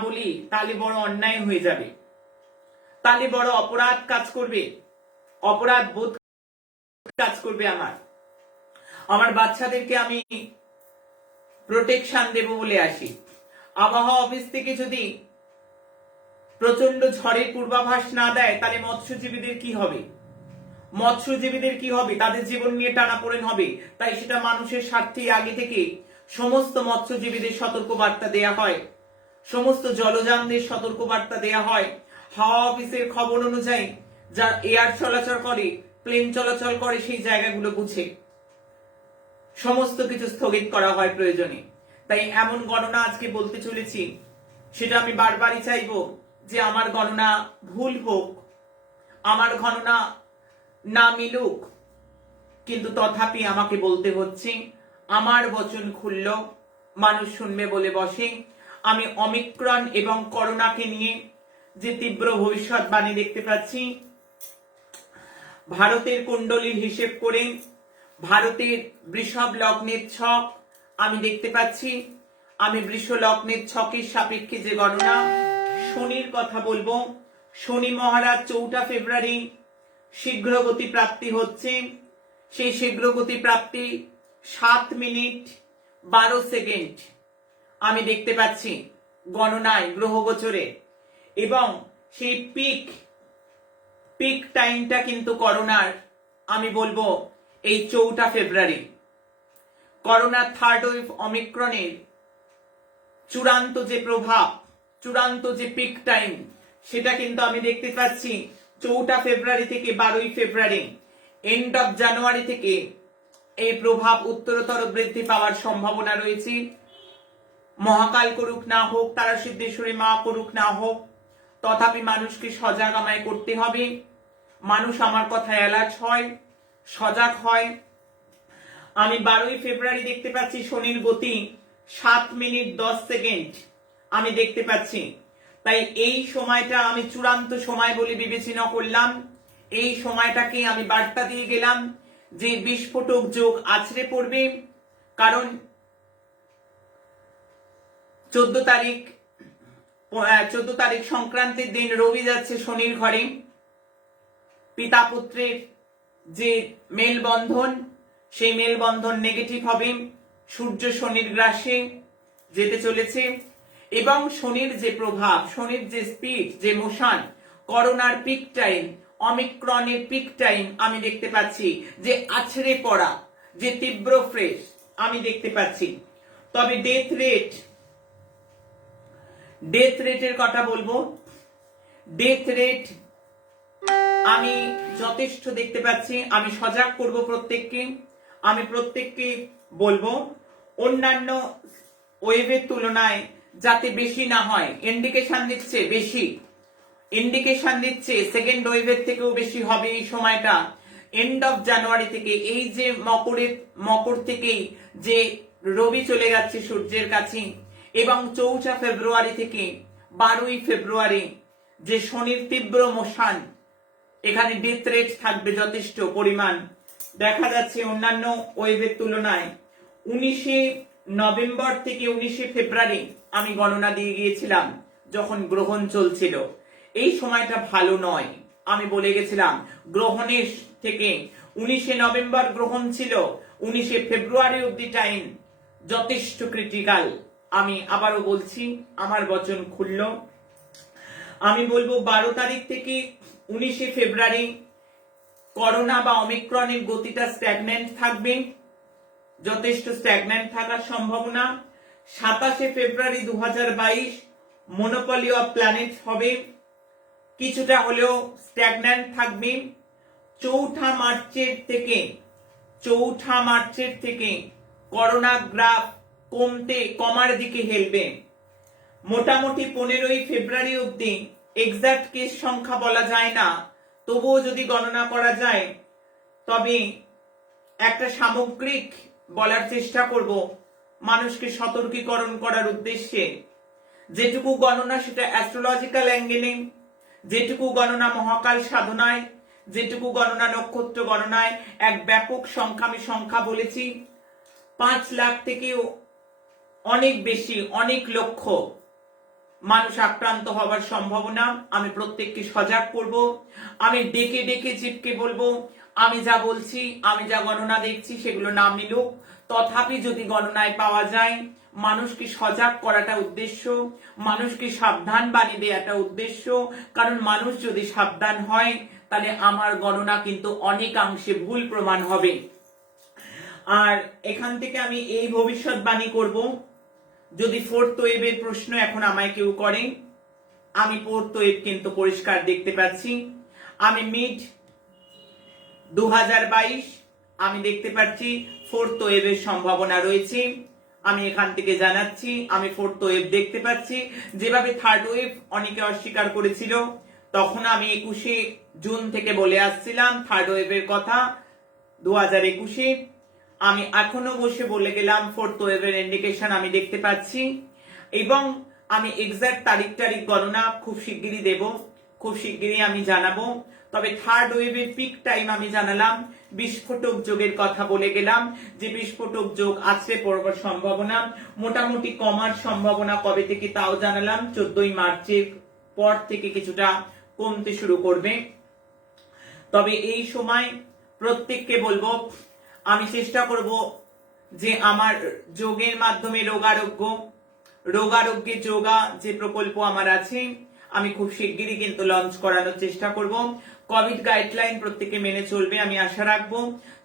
বলি তাহলে বড় অন্যায় হয়ে যাবে, তাহলে বড় অপরাধ কাজ করবে, অপরাধ বোধ কাজ করবে। আমার বাচ্চাদেরকে আমি প্রোটেকশন দেব বলে আসি। আবহাওয়া অফিস থেকে যদি প্রচন্ড ঝড়ের পূর্বাভাস না দেয়, তাহলে মৎস্যজীবীদের কি হবে? তাদের জীবন নিয়ে টানাপোড়েন হবে। তাই সেটা মানুষের স্বার্থে আগে থেকে সমস্ত মৎস্যজীবীদের সতর্ক বার্তা দেয়া হয়, সমস্ত জলযানদের সতর্ক বার্তা দেয়া হয়। হাওয়া অফিসের খবর অনুযায়ী যা এয়ার চলাচল করে, প্লেন চলাচল করে, সেই জায়গাগুলো বুঝে সমস্ত কিছু স্থগিত করা হয় প্রয়োজনে। তাই এমন গণনা আজকে বলতে চলেছি, সেটা আমি বারবারই চাইবো যে আমার গণনা ভুল হোক, আমার গণনা না মিলুক, কিন্তু তথাপি আমাকে বলতে হচ্ছে, আমার বচন খুলল, মানুষ শুনবে বলে বসে। আমি অমিক্রন এবং করোনাকে নিয়ে যে তীব্র ভবিষ্যৎবাণী দেখতে পাচ্ছি, ভারতের কুণ্ডলীর হিসেব করে ভারতের বৃষভ লগ্নের ছক আমি দেখতে পাচ্ছি। আমি বৃষ লগ্নের ছকের সাপেক্ষে যে গণনা, শনির কথা বলবো। শনি মহারাজ 4 ফেব্রুয়ারি শীঘ্র গতি প্রাপ্তি হচ্ছে। সেই শীঘ্র গতি প্রাপ্তি 7 মিনিট 12 সেকেন্ড আমি দেখতে পাচ্ছি গণনায় গ্রহ গোচরে, এবং সেই পিক টাইমটা কিন্তু করোনার আমি বলবো এই 4 ফেব্রুয়ারি। করোনার থার্ড ওয়েভ অমিক্রনের চূড়ান্ত যে প্রভাব, চূড়ান্ত যে পিক টাইম, সেটা কিন্তু আমি দেখতে পাচ্ছি 4 ফেব্রুয়ারি থেকে 12 ফেব্রুয়ারি। এন্ড অফ জানুয়ারি থেকে এই প্রভাব উত্তরতর বৃদ্ধি পাওয়ার সম্ভাবনা রয়েছে। মহাকাল করুক না হোক, তারা সিদ্ধেশ্বরী মা করুক না হোক, তথাপি মানুষকে সজাগ আমায় করতে হবে। মানুষ আমার কথায় অ্যালার্ট হয়, সজাগ হয়। আমি 12 ফেব্রুয়ারি দেখতে পাচ্ছি শনির গতি 7 মিনিট 10 সেকেন্ড আমি দেখতে পাচ্ছি। তাই এই সময়টা আমি চূড়ান্ত সময় বলে বিবেচনা করলাম। এই সময়টাকে আমি বার্তা দিয়ে গেলাম যে বিস্ফোটক যোগ আছড়ে পড়বে। কারণ 14 তারিখ সংক্রান্তির দিন রবি যাচ্ছে শনির ঘরে। পিতা পুত্রের যে মেলবন্ধন, সেই মেলবন্ধন নেগেটিভ হবে। সূর্য শনির গ্রাসে যেতে চলেছে, এবং শনির যে প্রভাব, শনির যে স্পিড, যে মোশন, করোনার পিক টাইম, অমিক্রনের পিক টাইম আমি দেখতে পাচ্ছি যে আছড়ে পড়া, যে তীব্র ফ্রেশ আমি দেখতে পাচ্ছি। তবে ডেথ রেটের কথা বলবো। ডেথ রেট আমি যথেষ্ট দেখতে পাচ্ছি। আমি সজাগ করব প্রত্যেককে। আমি প্রত্যেককে বলবো অন্যান্য ওয়েভের তুলনায় যাতে বেশি না হয়। ইন্ডিকেশন দিচ্ছে বেশি, ইন্ডিকেশন দিচ্ছে সেকেন্ড ওয়েভের থেকেও বেশি হবে এই সময়টা। এন্ড অফ জানুয়ারি থেকে, এই যে মকর থেকেই যে রবি চলে যাচ্ছে সূর্যের কাছে, এবং 4 ফেব্রুয়ারি থেকে 12 ফেব্রুয়ারি যে শনির তীব্র মোশন, এখানে ডেথ রেট থাকবে যথেষ্ট পরিমাণ। দেখা যাচ্ছে অন্যান্য ওয়েভের তুলনায় 19 নভেম্বর থেকে 19 ফেব্রুয়ারি আমি গণনা দিয়ে গিয়েছিলাম যখন গ্রহণ চলছিল। এই সময়টা ভালো নয়, আমি বলে গেছিলাম। গ্রহণের থেকে 19 নভেম্বর গ্রহণ ছিল, 19 ফেব্রুয়ারি অব্দি টাইম যথেষ্ট ক্রিটিক্যাল। আমি আবারও বলছি, আমার বচন খুলল। আমি বলবো 12 তারিখ থেকে 19 ফেব্রুয়ারি করোনা বা অমিক্রনের গতিটা স্ট্যাগন্যান্ট থাকবে, যথেষ্ট স্ট্যাগন্যান্ট থাকার সম্ভাবনা। 27 ফেব্রুয়ারি 2022 মনোপলি অফ প্ল্যানেট হবে, কিছুটা হলেও স্ট্যাগন্যান্ট থাকবে। 4 মার্চের থেকে করোনা গ্রাফ কমার দিকে হেলবে। মোটামুটি 15 ফেব্রুয়ারি অব্দি এক্সাক্ট কেস সংখ্যা বলা যায় না, তবুও যদি গণনা করা যায় তবে একটা সামগ্রিক বলার চেষ্টা করব মানুষকে সতর্কীকরণ করার উদ্দেশ্যে। যেটুকু গণনা সেটা অ্যাস্ট্রোলজিক্যাল অ্যাঙ্গেলে, যেটুকু গণনা মহাকাল সাধনায়, যেটুকু গণনা নক্ষত্র গণনায়, এক ব্যাপক সংখ্যা, আমি সংখ্যা বলেছি 5 লাখ থেকেও অনেক বেশি, অনেক লক্ষ মানুষ আক্রান্ত হওয়ার সম্ভাবনা। আমি প্রত্যেককে সজাগ করব। আমি ডেকে ডেকে চিপকে বলবো, আমি যা বলছি, আমি যা গণনা দেখছি সেগুলো না মিলুক, তথাপি যদি গণনায় পাওয়া যায়, মানুষকে সজাগ করাটা উদ্দেশ্য, মানুষকে সাবধান বানিয়ে দেওয়াটা উদ্দেশ্য। কারণ মানুষ যদি সাবধান হয় তাহলে আমার গণনা কিন্তু অনেকাংশে ভুল প্রমাণ হবে। আর এখান থেকে আমি এই ভবিষ্যৎবাণী করব, যদি 4th ওয়েভের প্রশ্ন এখন আমায় কেউ করে, আমি 4th ওয়েভ কিন্তু পরিষ্কার দেখতে পাচ্ছি। আমি মিড 2022 আমি দেখতে পাচ্ছি 4th ওয়েভের সম্ভাবনা রয়েছে। আমি এখান থেকে জানাচ্ছি আমি 4th ওয়েভ দেখতে পাচ্ছি। যেভাবে 3rd ওয়েভ অনেকে অস্বীকার করেছিল, তখন আমি 21 জুন থেকে বলে আসছিলাম 3rd ওয়েভের কথা, 2021-এ আমি এখনো বসে বলে গেলাম 4th ওয়েভের ইন্ডিকেশন আমি দেখতে পাচ্ছি, এবং আমি এক্সাক্ট তারিখ গণনা খুব শিগগিরই দেব, খুব শিগগিরই আমি জানাবো। তবে 3rd ওয়েভের পিক টাইম আমি জানালাম, বিস্ফোটক যোগের কথা বলে গেলাম যে বিস্ফোটক যোগ আছে পড়বার সম্ভাবনা, মোটামুটি কমার সম্ভাবনা কবে থেকে তাও জানালাম, 14ই মার্চের পর থেকে কিছুটা কমতে শুরু করবে। তবে এই সময় প্রত্যেককে বলবো, আমি চেষ্টা করব যে আমার যোগের মাধ্যমে রোগারোগ্যে যোগা যে প্রকল্প আমার আছে আমি খুব শিগগিরই কিন্তু লঞ্চ করানোর চেষ্টা করব। কোভিড গাইডলাইন প্রত্যেকে মেনে চলবে আমি আশা রাখবো।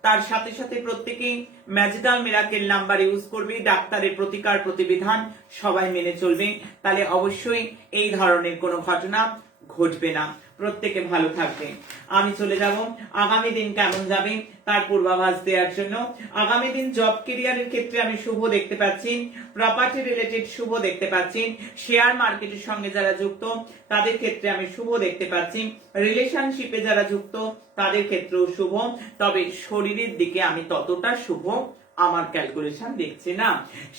তার সাথে সাথে প্রত্যেকে ম্যাজিক্যাল মিরাকেল নাম্বার ইউজ করবে, ডাক্তারের প্রতিকার প্রতিবিধান সবাই মেনে চলবে, তাহলে অবশ্যই এই ধরনের কোনো ঘটনা ঘটবে না। প্রত্যেকে ভালো থাকবে। আমি চলে যাব আগামী দিন কেমন যাবে তার পূর্বাভাস দেওয়ার জন্য। আগামী দিন জব ক্যারিয়ারের ক্ষেত্রে আমি শুভ দেখতে পাচ্ছি, প্রপার্টি রিলেটেড শুভ দেখতে পাচ্ছি, শেয়ার মার্কেটের সঙ্গে যারা যুক্ত তাদের ক্ষেত্রে আমি শুভ দেখতে পাচ্ছি, রিলেশনশিপে যারা যুক্ত তাদের ক্ষেত্রেও শুভ। তবে শরীরের দিকে আমি ততটা শুভ আমার ক্যালকুলেশন দেখছে না।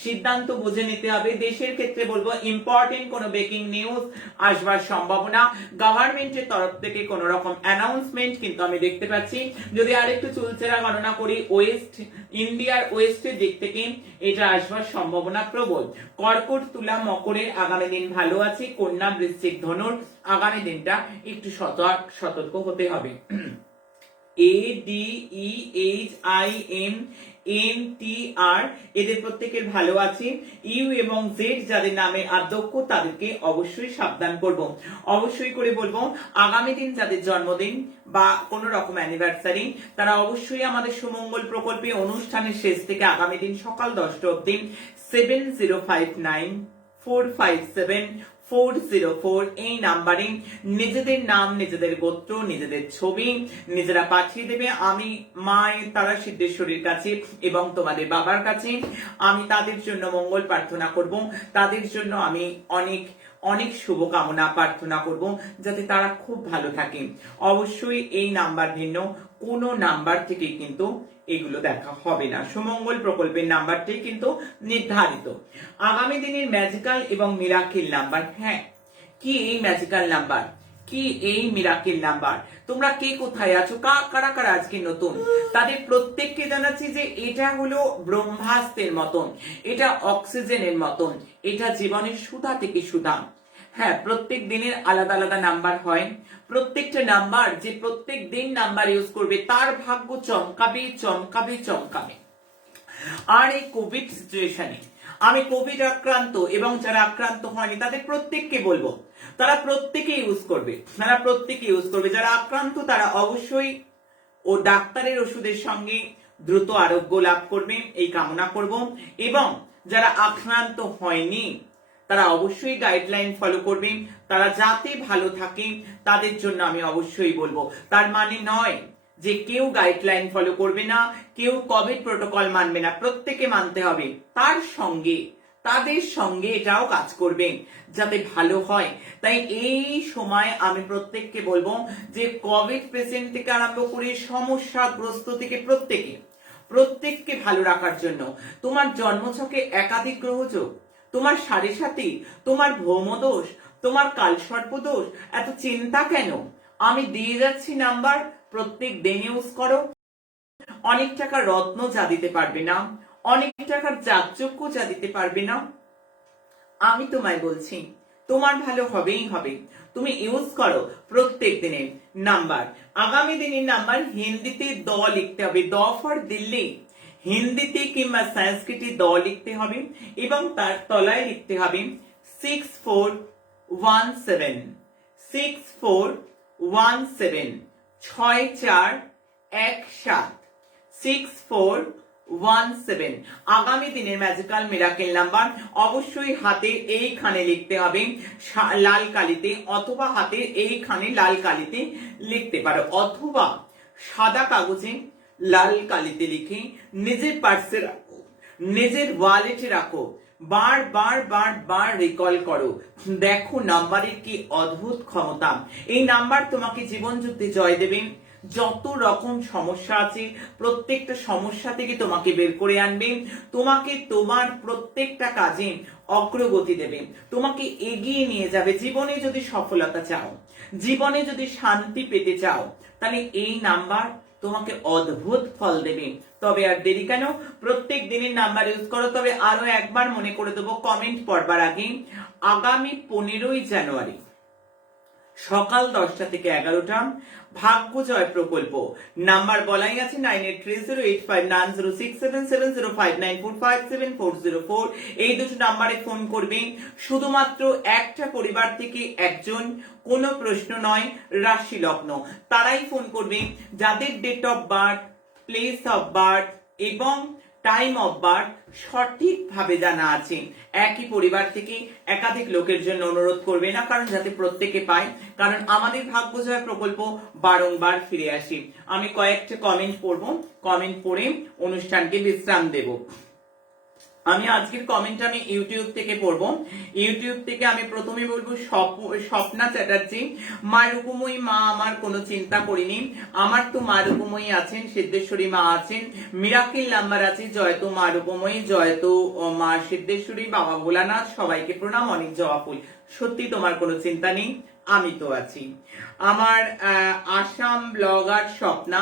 সিদ্ধান্ত বুঝে নিতে হবে। দেশের ক্ষেত্রে বলবো ইম্পর্টেন্ট কোনো ব্রেকিং নিউজ আসবার সম্ভাবনা, গভর্নমেন্টের তরফ থেকে কোন রকম অ্যানাউন্সমেন্ট কিন্তু আমি দেখতে পাচ্ছি। যদি আরেকটু চুলচেরা গণনা করি, ইন্ডিয়ার ওয়েস্টের দিক থেকে এটা আসবার সম্ভাবনা প্রবল। কর্কট, তুলা, মকরের আগামী দিন ভালো আছে। কন্যা, বৃশ্চিক, ধনুর আগামী দিনটা একটু সতর্ক হতে হবে। ADEHIMNTR এদের প্রত্যেকের ভালো আছে। ইউ এবং জেড যাদের নামে আদ্যক্ষ তাদেরকে অবশ্যই সাবধান করব। অবশ্যই করে বলবো আগামী দিন যাদের জন্মদিন বা কোন রকম অ্যানিভার্সারি তারা অবশ্যই আমাদের সুমঙ্গল প্রকল্পে অনুষ্ঠানের শেষ থেকে আগামী দিন সকাল 10টা অবধি 7059457404 এই নাম্বারে নিজেদের নাম, নিজেদের গোত্র, নিজেদের ছবি নিজেরা পাঠিয়ে দেবে। আমি মায়ের তারা সিদ্ধেশ্বরীর কাছে এবং তোমাদের বাবার কাছে আমি তাদের জন্য মঙ্গল প্রার্থনা করব, তাদের জন্য আমি অনেক অনেক শুভকামনা প্রার্থনা করব যাতে তারা খুব ভালো থাকে। অবশ্যই এই নাম্বার ভিন্ন কোনো নাম্বার থেকে কিন্তু এগুলো দেখা হবে না। সুমঙ্গল প্রকল্পের নাম্বারটি কিন্তু নির্ধারিত। আগামী দিনের ম্যাজিক্যাল এবং মিরাকেল নাম্বার, হ্যাঁ কি এই ম্যাজিক্যাল নাম্বার, কি এই মিরাকেল নাম্বার, তোমরা কে কোথায় আছো, কারা কারা আজকে নতুন তাদের প্রত্যেককে জানাচ্ছি যে এটা হলো ব্রহ্মাস্ত্রের মতন, এটা অক্সিজেনের মতন, এটা জীবনের সুধা থেকে সুধা। হ্যাঁ, প্রত্যেক দিনের আলাদা আলাদা নাম্বার হয়, প্রত্যেকটা নাম্বার যে প্রত্যেক দিন নাম্বার ইউজ করবে তার ভাগ্য চমকাবে চমকাবে চমকাবে। আর এই কোভিড সিচুয়েশনে আমি কোভিড আক্রান্ত এবং যারা আক্রান্ত হয়নি তাদের প্রত্যেককে বলবো তারা প্রত্যেকে ইউজ করবে, যারা আক্রান্ত তারা অবশ্যই ও ডাক্তারের ওষুধের সঙ্গে দ্রুত আরোগ্য লাভ করবে এই কামনা করব। এবং যারা আক্রান্ত হয়নি তারা অবশ্যই গাইডলাইন ফলো করবে, তারা যাতে ভালো থাকে তাদের জন্য আমি অবশ্যই বলবো। তার মানে নয় যে কেউ গাইডলাইন ফলো করবে না, কেউ কোভিড প্রোটোকল মানবে না, প্রত্যেকে মানতে হবে। তার সঙ্গে তাদের সঙ্গে এটাও কাজ করবে যাতে ভালো হয়। তাই এই সময় আমি প্রত্যেককে বলবো যে কোভিড পেশেন্ট থেকে আরম্ভ করে সমস্যাগ্রস্ত থেকে প্রত্যেককে ভালো রাখার জন্য তোমার জন্মছকে একাধিক গ্রহযোগ, তোমার সাড়ে সাথী, তোমার ভৌমদোষ, তোমার কালসর্পদোষ, এত চিন্তা কেন? আমি দিয়ে যাচ্ছি নাম্বার, প্রত্যেক দিন ইউজ করো। অনেক টাকা রত্ন যা দিতে পারবে না, অনেক টাকার যাগযজ্ঞ যা দিতে পারবে না, আমি তোমায় বলছি তোমার ভালো হবেই হবে। তুমি ইউজ করো প্রত্যেক দিনের নাম্বার। আগামী দিনের নাম্বার হিন্দিতে দ লিখতে হবে, দ ফর দিল্লি, হিন্দিতে কিংবা সংস্কৃতে দ লিখতে হবে এবং তার তলায় লিখতে হবে 6417 6417 6417 6417 আগামী দিনের ম্যাজিক্যাল মিরাকেল নাম্বার। অবশ্যই হাতে এইখানে লিখতে হবে লাল কালিতে, অথবা হাতে এইখানে লাল কালিতে লিখতে পারো, অথবা সাদা কাগজে লাল কালিতে লিখে নিজের পার্সে রাখো, নিজের ওয়ালেটে রাখো, বার বার বার বার রিকল করো। দেখো নাম্বারের কি অদ্ভুত ক্ষমতা। এই নাম্বার তোমাকে জীবন যুদ্ধে জয় দেবে, যত রকম সমস্যা আছে প্রত্যেকটা সমস্যা থেকে তোমাকে বের করে আনবে, তোমাকে তোমার প্রত্যেকটা কাজে অগ্রগতি দেবে, তোমাকে এগিয়ে নিয়ে যাবে। জীবনে যদি সফলতা চাও, জীবনে যদি শান্তি পেতে চাও, তাহলে এই নাম্বার তোমাকে অদ্ভুত ফল দেবে। তবে আর দেরি কেন, প্রত্যেক দিনের নাম্বার ইউজ করো। তবে আরো একবার মনে করে দেবো কমেন্ট পড়বার আগে, আগামী 15ই জানুয়ারি সকাল 10টা থেকে 11টা ভাগ্য জয় প্রকল্প, নাম্বার বলাই আছে 9830859067705945745404। এই দুটো নাম্বারে ফোন করবে। শুধুমাত্র একটা পরিবার থেকে একজন, কোনো প্রশ্ন নয়, রাশি লগ্ন, তারাই ফোন করবে যাদের date of birth, place of birth এবং টাইম অফ বার্থ সঠিকভাবে জানা আছে। একই পরিবার থেকে একাধিক লোকের জন্য অনুরোধ করবে না, কারণ যাতে প্রত্যেকে পায়। কারণ আমাদের ভাগ্য জয় প্রকল্প বারংবার ফিরে আসি। আমি কয়েকটা কমেন্ট পড়বো, কমেন্ট পড়ে অনুষ্ঠানকে বিশ্রাম দেব। আমি আজকের কমেন্ট আমি ইউটিউব থেকে পড়বো। ইউটিউব থেকে আমি প্রথমে বলবো স্বপ্না চ্যাটার্জি, মা রূপময়ী মা, আমার কোনো চিন্তা করিনি, আমার তো মা রূপময়ী আছেন, সিদ্ধেশ্বরী মা আছেন, মিরাকেল নাম্বার আছে, জয়তো মা রূপময়ী, জয়তো মা সিদ্ধেশ্বরী, বাবা ভোলানাথ, সবাইকে প্রণাম, অনেক জবা ফুল। সত্যি তোমার কোনো চিন্তা নেই, আমি তো আছি। আমার আসাম ব্লগার স্বপ্না,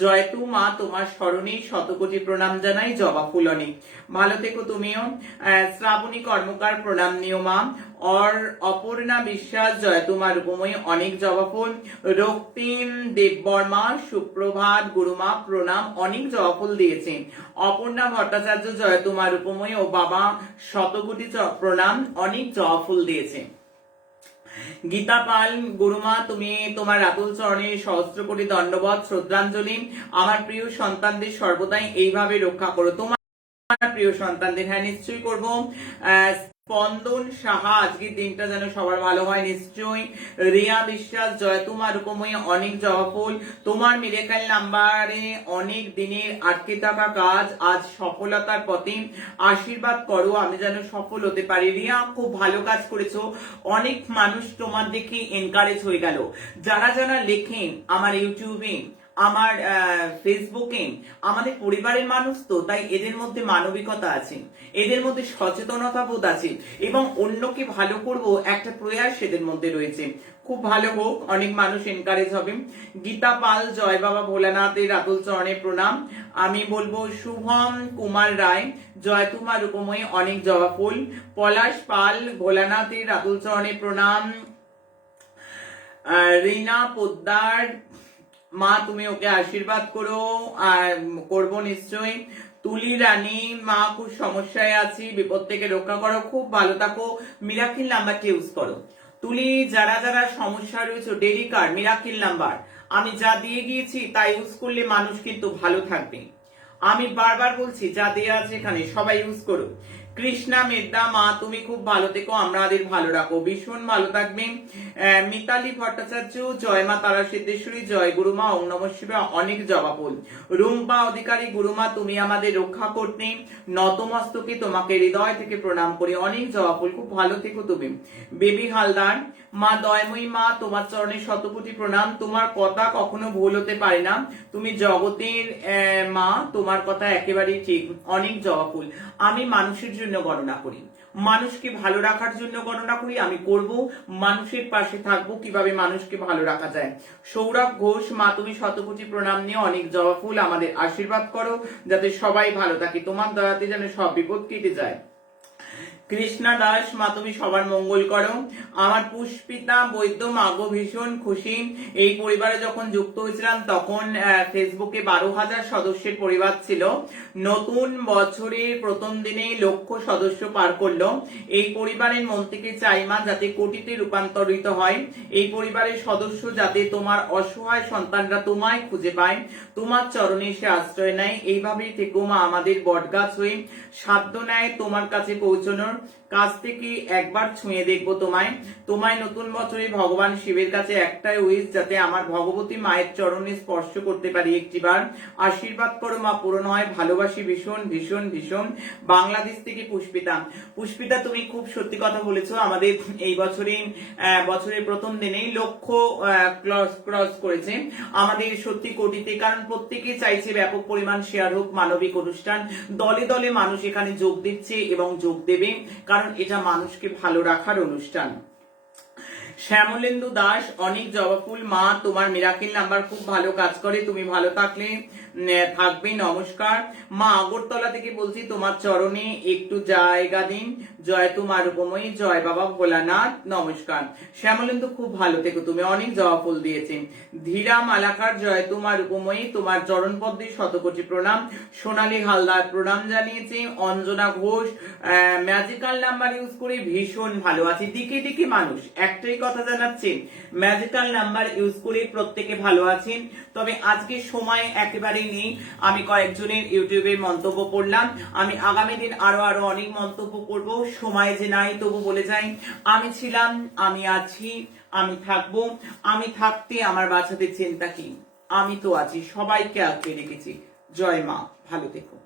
জয়তু মা, তোমার স্মরণে শতকোটি প্রণাম জানাই, জবা ফুল অনেক, ভালো থেকো তুমিও। শ্রাবণী কর্মকার, প্রণাম নিও মা। অপর্ণা বিশ্বাস, জয়তু মা রূপময়ী, অনেক জবা ফুল। রক্তিম দেববর্মা, সুপ্রভাত গুরুমা, প্রণাম, অনেক জবা ফুল দিয়েছেন। অপর্ণা ভট্টাচার্য, জয়তু মা রূপময়ী ও বাবা, শতকোটি প্রণাম, অনেক জবা ফুল দিয়েছে। গীতা পাল, গুরুমা তুমি তোমার রাতুল চরণে সহস্র কোটি দণ্ডবত, শ্রদ্ধাঞ্জলি। আমার প্রিয় সন্তানদের সর্বদাই এইভাবে রক্ষা করো, তোমার প্রিয় সন্তানদের। হ্যাঁ, নিশ্চয়ই করবো। স্পন্দন সাহা, আজকের দিনটা যেন সবার ভালো হয়, নিশ্চয়ই। রিয়া বিশ্বাস, জয়তুমা রূপময়ী, অনেক জবা ফুল। তোমার মিরাকেল নাম্বারে অনেক দিনের আটকে থাকা কাজ আজ সফলতার পথে, আশীর্বাদ করো আমি যেন সফল হতে পারি। রিয়া, খুব ভালো কাজ করেছো, অনেক মানুষ তোমার দেখে এনকারেজ হয়ে গেল। যারা যারা লেখেন আমার ইউটিউবে, আমার ফেসবুকে, আমাদের পরিবারের মানুষ তো, তাই এদের মধ্যে মানবিকতা আছে, এদের মধ্যে সচেতনতা বোধ আছে এবং অন্যকে ভালো করব একটা প্রয়াস এদের মধ্যে রয়েছে। খুব ভালো হোক, অনেক মানুষ এনকারেজ হবে। গীতা পাল, জয় বাবা ভোলানাথের রাতুল চরণে প্রণাম। আমি বলবো শুভম কুমার রায়, জয় তোমার রূপময়ী, অনেক জবা ফুল। পলাশ পাল, ভোলানাথের রাতুল চরণে প্রণাম। রিনা পোদ্দার, মা তুমি ওকে আশীর্বাদ করো, আর করবো নিশ্চয়ই। তুলি রানী, মা খুব সমস্যায় আছি, বিপদ থেকে রক্ষা করো, খুব ভালো থাকো, মিরাকিল নাম্বারটি ইউজ করো। তুলি, যারা যারা সমস্যা রয়েছে, ডেরি কার্ড, মিরাকিল নাম্বার, আমি যা দিয়ে গিয়েছি তা ইউজ করলে মানুষ কিন্তু ভালো থাকবে। আমি বারবার বলছি, যা দেওয়া আছে এখানে সবাই ইউজ করো। কৃষ্ণা মেদ্দা, মা তুমি খুব ভালো থেকো, আমাদের ভালো রাখো, ভীষণ ভালো থাকবে। মিতালি ভট্টাচার্য, জয় মা তারা সিদ্ধেশ্বরী, জয় গুরুমা, ওম নমঃ শিবায়, অনেক জবা ফুল। রুম্পা অধিকারী, গুরুমা তুমি আমাদের রক্ষা করতে, নতমস্তকে তোমাকে হৃদয় থেকে প্রণাম করি, অনেক জবা ফুল, খুব ভালো থেকো তুমি। বেবি হালদার, মা দয়ময়ী মা, তোমার চরণে শতকোটি প্রণাম, তোমার কথা কখনো ভুল হতে পারে না, তুমি জগতের মা, তোমার কথা একেবারেই ঠিক, অনেক জবা ফুল। আমি মানুষের জন্য গণনা করি, মানুষকে ভালো রাখার জন্য গণনা করি, আমি করব, মানুষের পাশে থাকবো, কিভাবে মানুষকে ভালো রাখা যায়। সৌরভ ঘোষ, মা তুমি শতকোটি প্রণাম নিয়ে, অনেক জবা ফুল, আমাদের আশীর্বাদ করো যাতে সবাই ভালো থাকে, তোমার দয়াতে যেন সব বিপদ কেটে যায়। কৃষ্ণা দাস, মা তুমি সবার মঙ্গল করো। আমার পুষ্পিতা বৈদ্য, মাগো ভীষণ খুশি, এই পরিবারে যখন যুক্ত হয়েছিলাম তখন ফেসবুকে 12,000 সদস্যের পরিবার ছিল, নতুন বছরের প্রথম দিনেই 1,00,000 সদস্য পার করলো। এই পরিবারের মন থেকে চাই মা যাতে কোটিতে রূপান্তরিত হয়, এই পরিবারের সদস্য যাতে তোমার অসহায় সন্তানরা তোমায় খুঁজে পায়, তোমার চরণে এসে আশ্রয় নেয়, এইভাবেই থেকো মা আমাদের বটগাছ হয়ে, সাধ্য নেয় তোমার কাছে পৌঁছানোর, কাছ থেকে একবার ছুঁয়ে দেখবো তোমায়। তোমায় নতুন বছরে ভগবান শিবের কাছে একটাই উইশ, যাতে আমার ভগবতী মায়ের চরণে স্পর্শ করতে পারি একটিবার। আশীর্বাদ করো মা, পূরণ হয়। ভালোবাসি ভীষণ ভীষণ ভীষণ। বাংলাদেশ থেকে পুষ্পিতা। পুষ্পিতা, তুমি খুব সত্যি কথা বলেছো। আমাদের এই বছরের প্রথম দিনেই লক্ষ্য ক্রস করেছে আমাদের সত্যি কোটিতে, কারণ প্রত্যেকে চাইছে ব্যাপক পরিমাণ শেয়ার হোক মানবিক অনুষ্ঠান। দলে দলে মানুষ এখানে যোগ দিচ্ছে এবং যোগ দেবে, কারণ এটা মানুষকে ভালো রাখার অনুষ্ঠান। শ্যামলেন্দু দাস, অনেক জবা ফুল। মা, তোমার মিরাকেল নাম্বার খুব ভালো কাজ করে, তুমি ভালো থাকলে থাকবে। নমস্কার মা, আগরতলা থেকে বলছি, তোমার চরণে একটু জায়গা দিন। জয় তোমার উপময়ী, জয় বাবা ভোলানাথ। নমস্কার শ্যামলেন্দু, খুব ভালো থেকো তুমি, অনেক জবা ফুল দিয়েছেন। ধীরা মালাকার, জয় তোমার উপময়ী, তোমার চরণ পদ্মে শতকোটি প্রণাম। সোনালী হালদার প্রণাম জানিয়েছে। Anjana Ghosh, magical number use করে ভীষণ ভালো আছে। দিকে দিকে মানুষ একটাই কথা জানাচ্ছে, ম্যাজিক্যাল নাম্বার ইউজ করে প্রত্যেকে ভালো আছেন। তবে আজকে সময় একেবারেই নেই, আমি কয়েকজনের ইউটিউবের মন্তব্য পড়লাম, আমি আগামী দিন আরো অনেক মন্তব্য করব। সময় যে নাই তবু বলে যাই, আমি ছিলাম, আমি আছি, আমি থাকবো। আমি থাকতে আমার বাচ্চাদের চিন্তা কি? আমি তো আছি, সবাইকে আঁকড়ে রেখেছি। জয় মা, ভালো থেকো।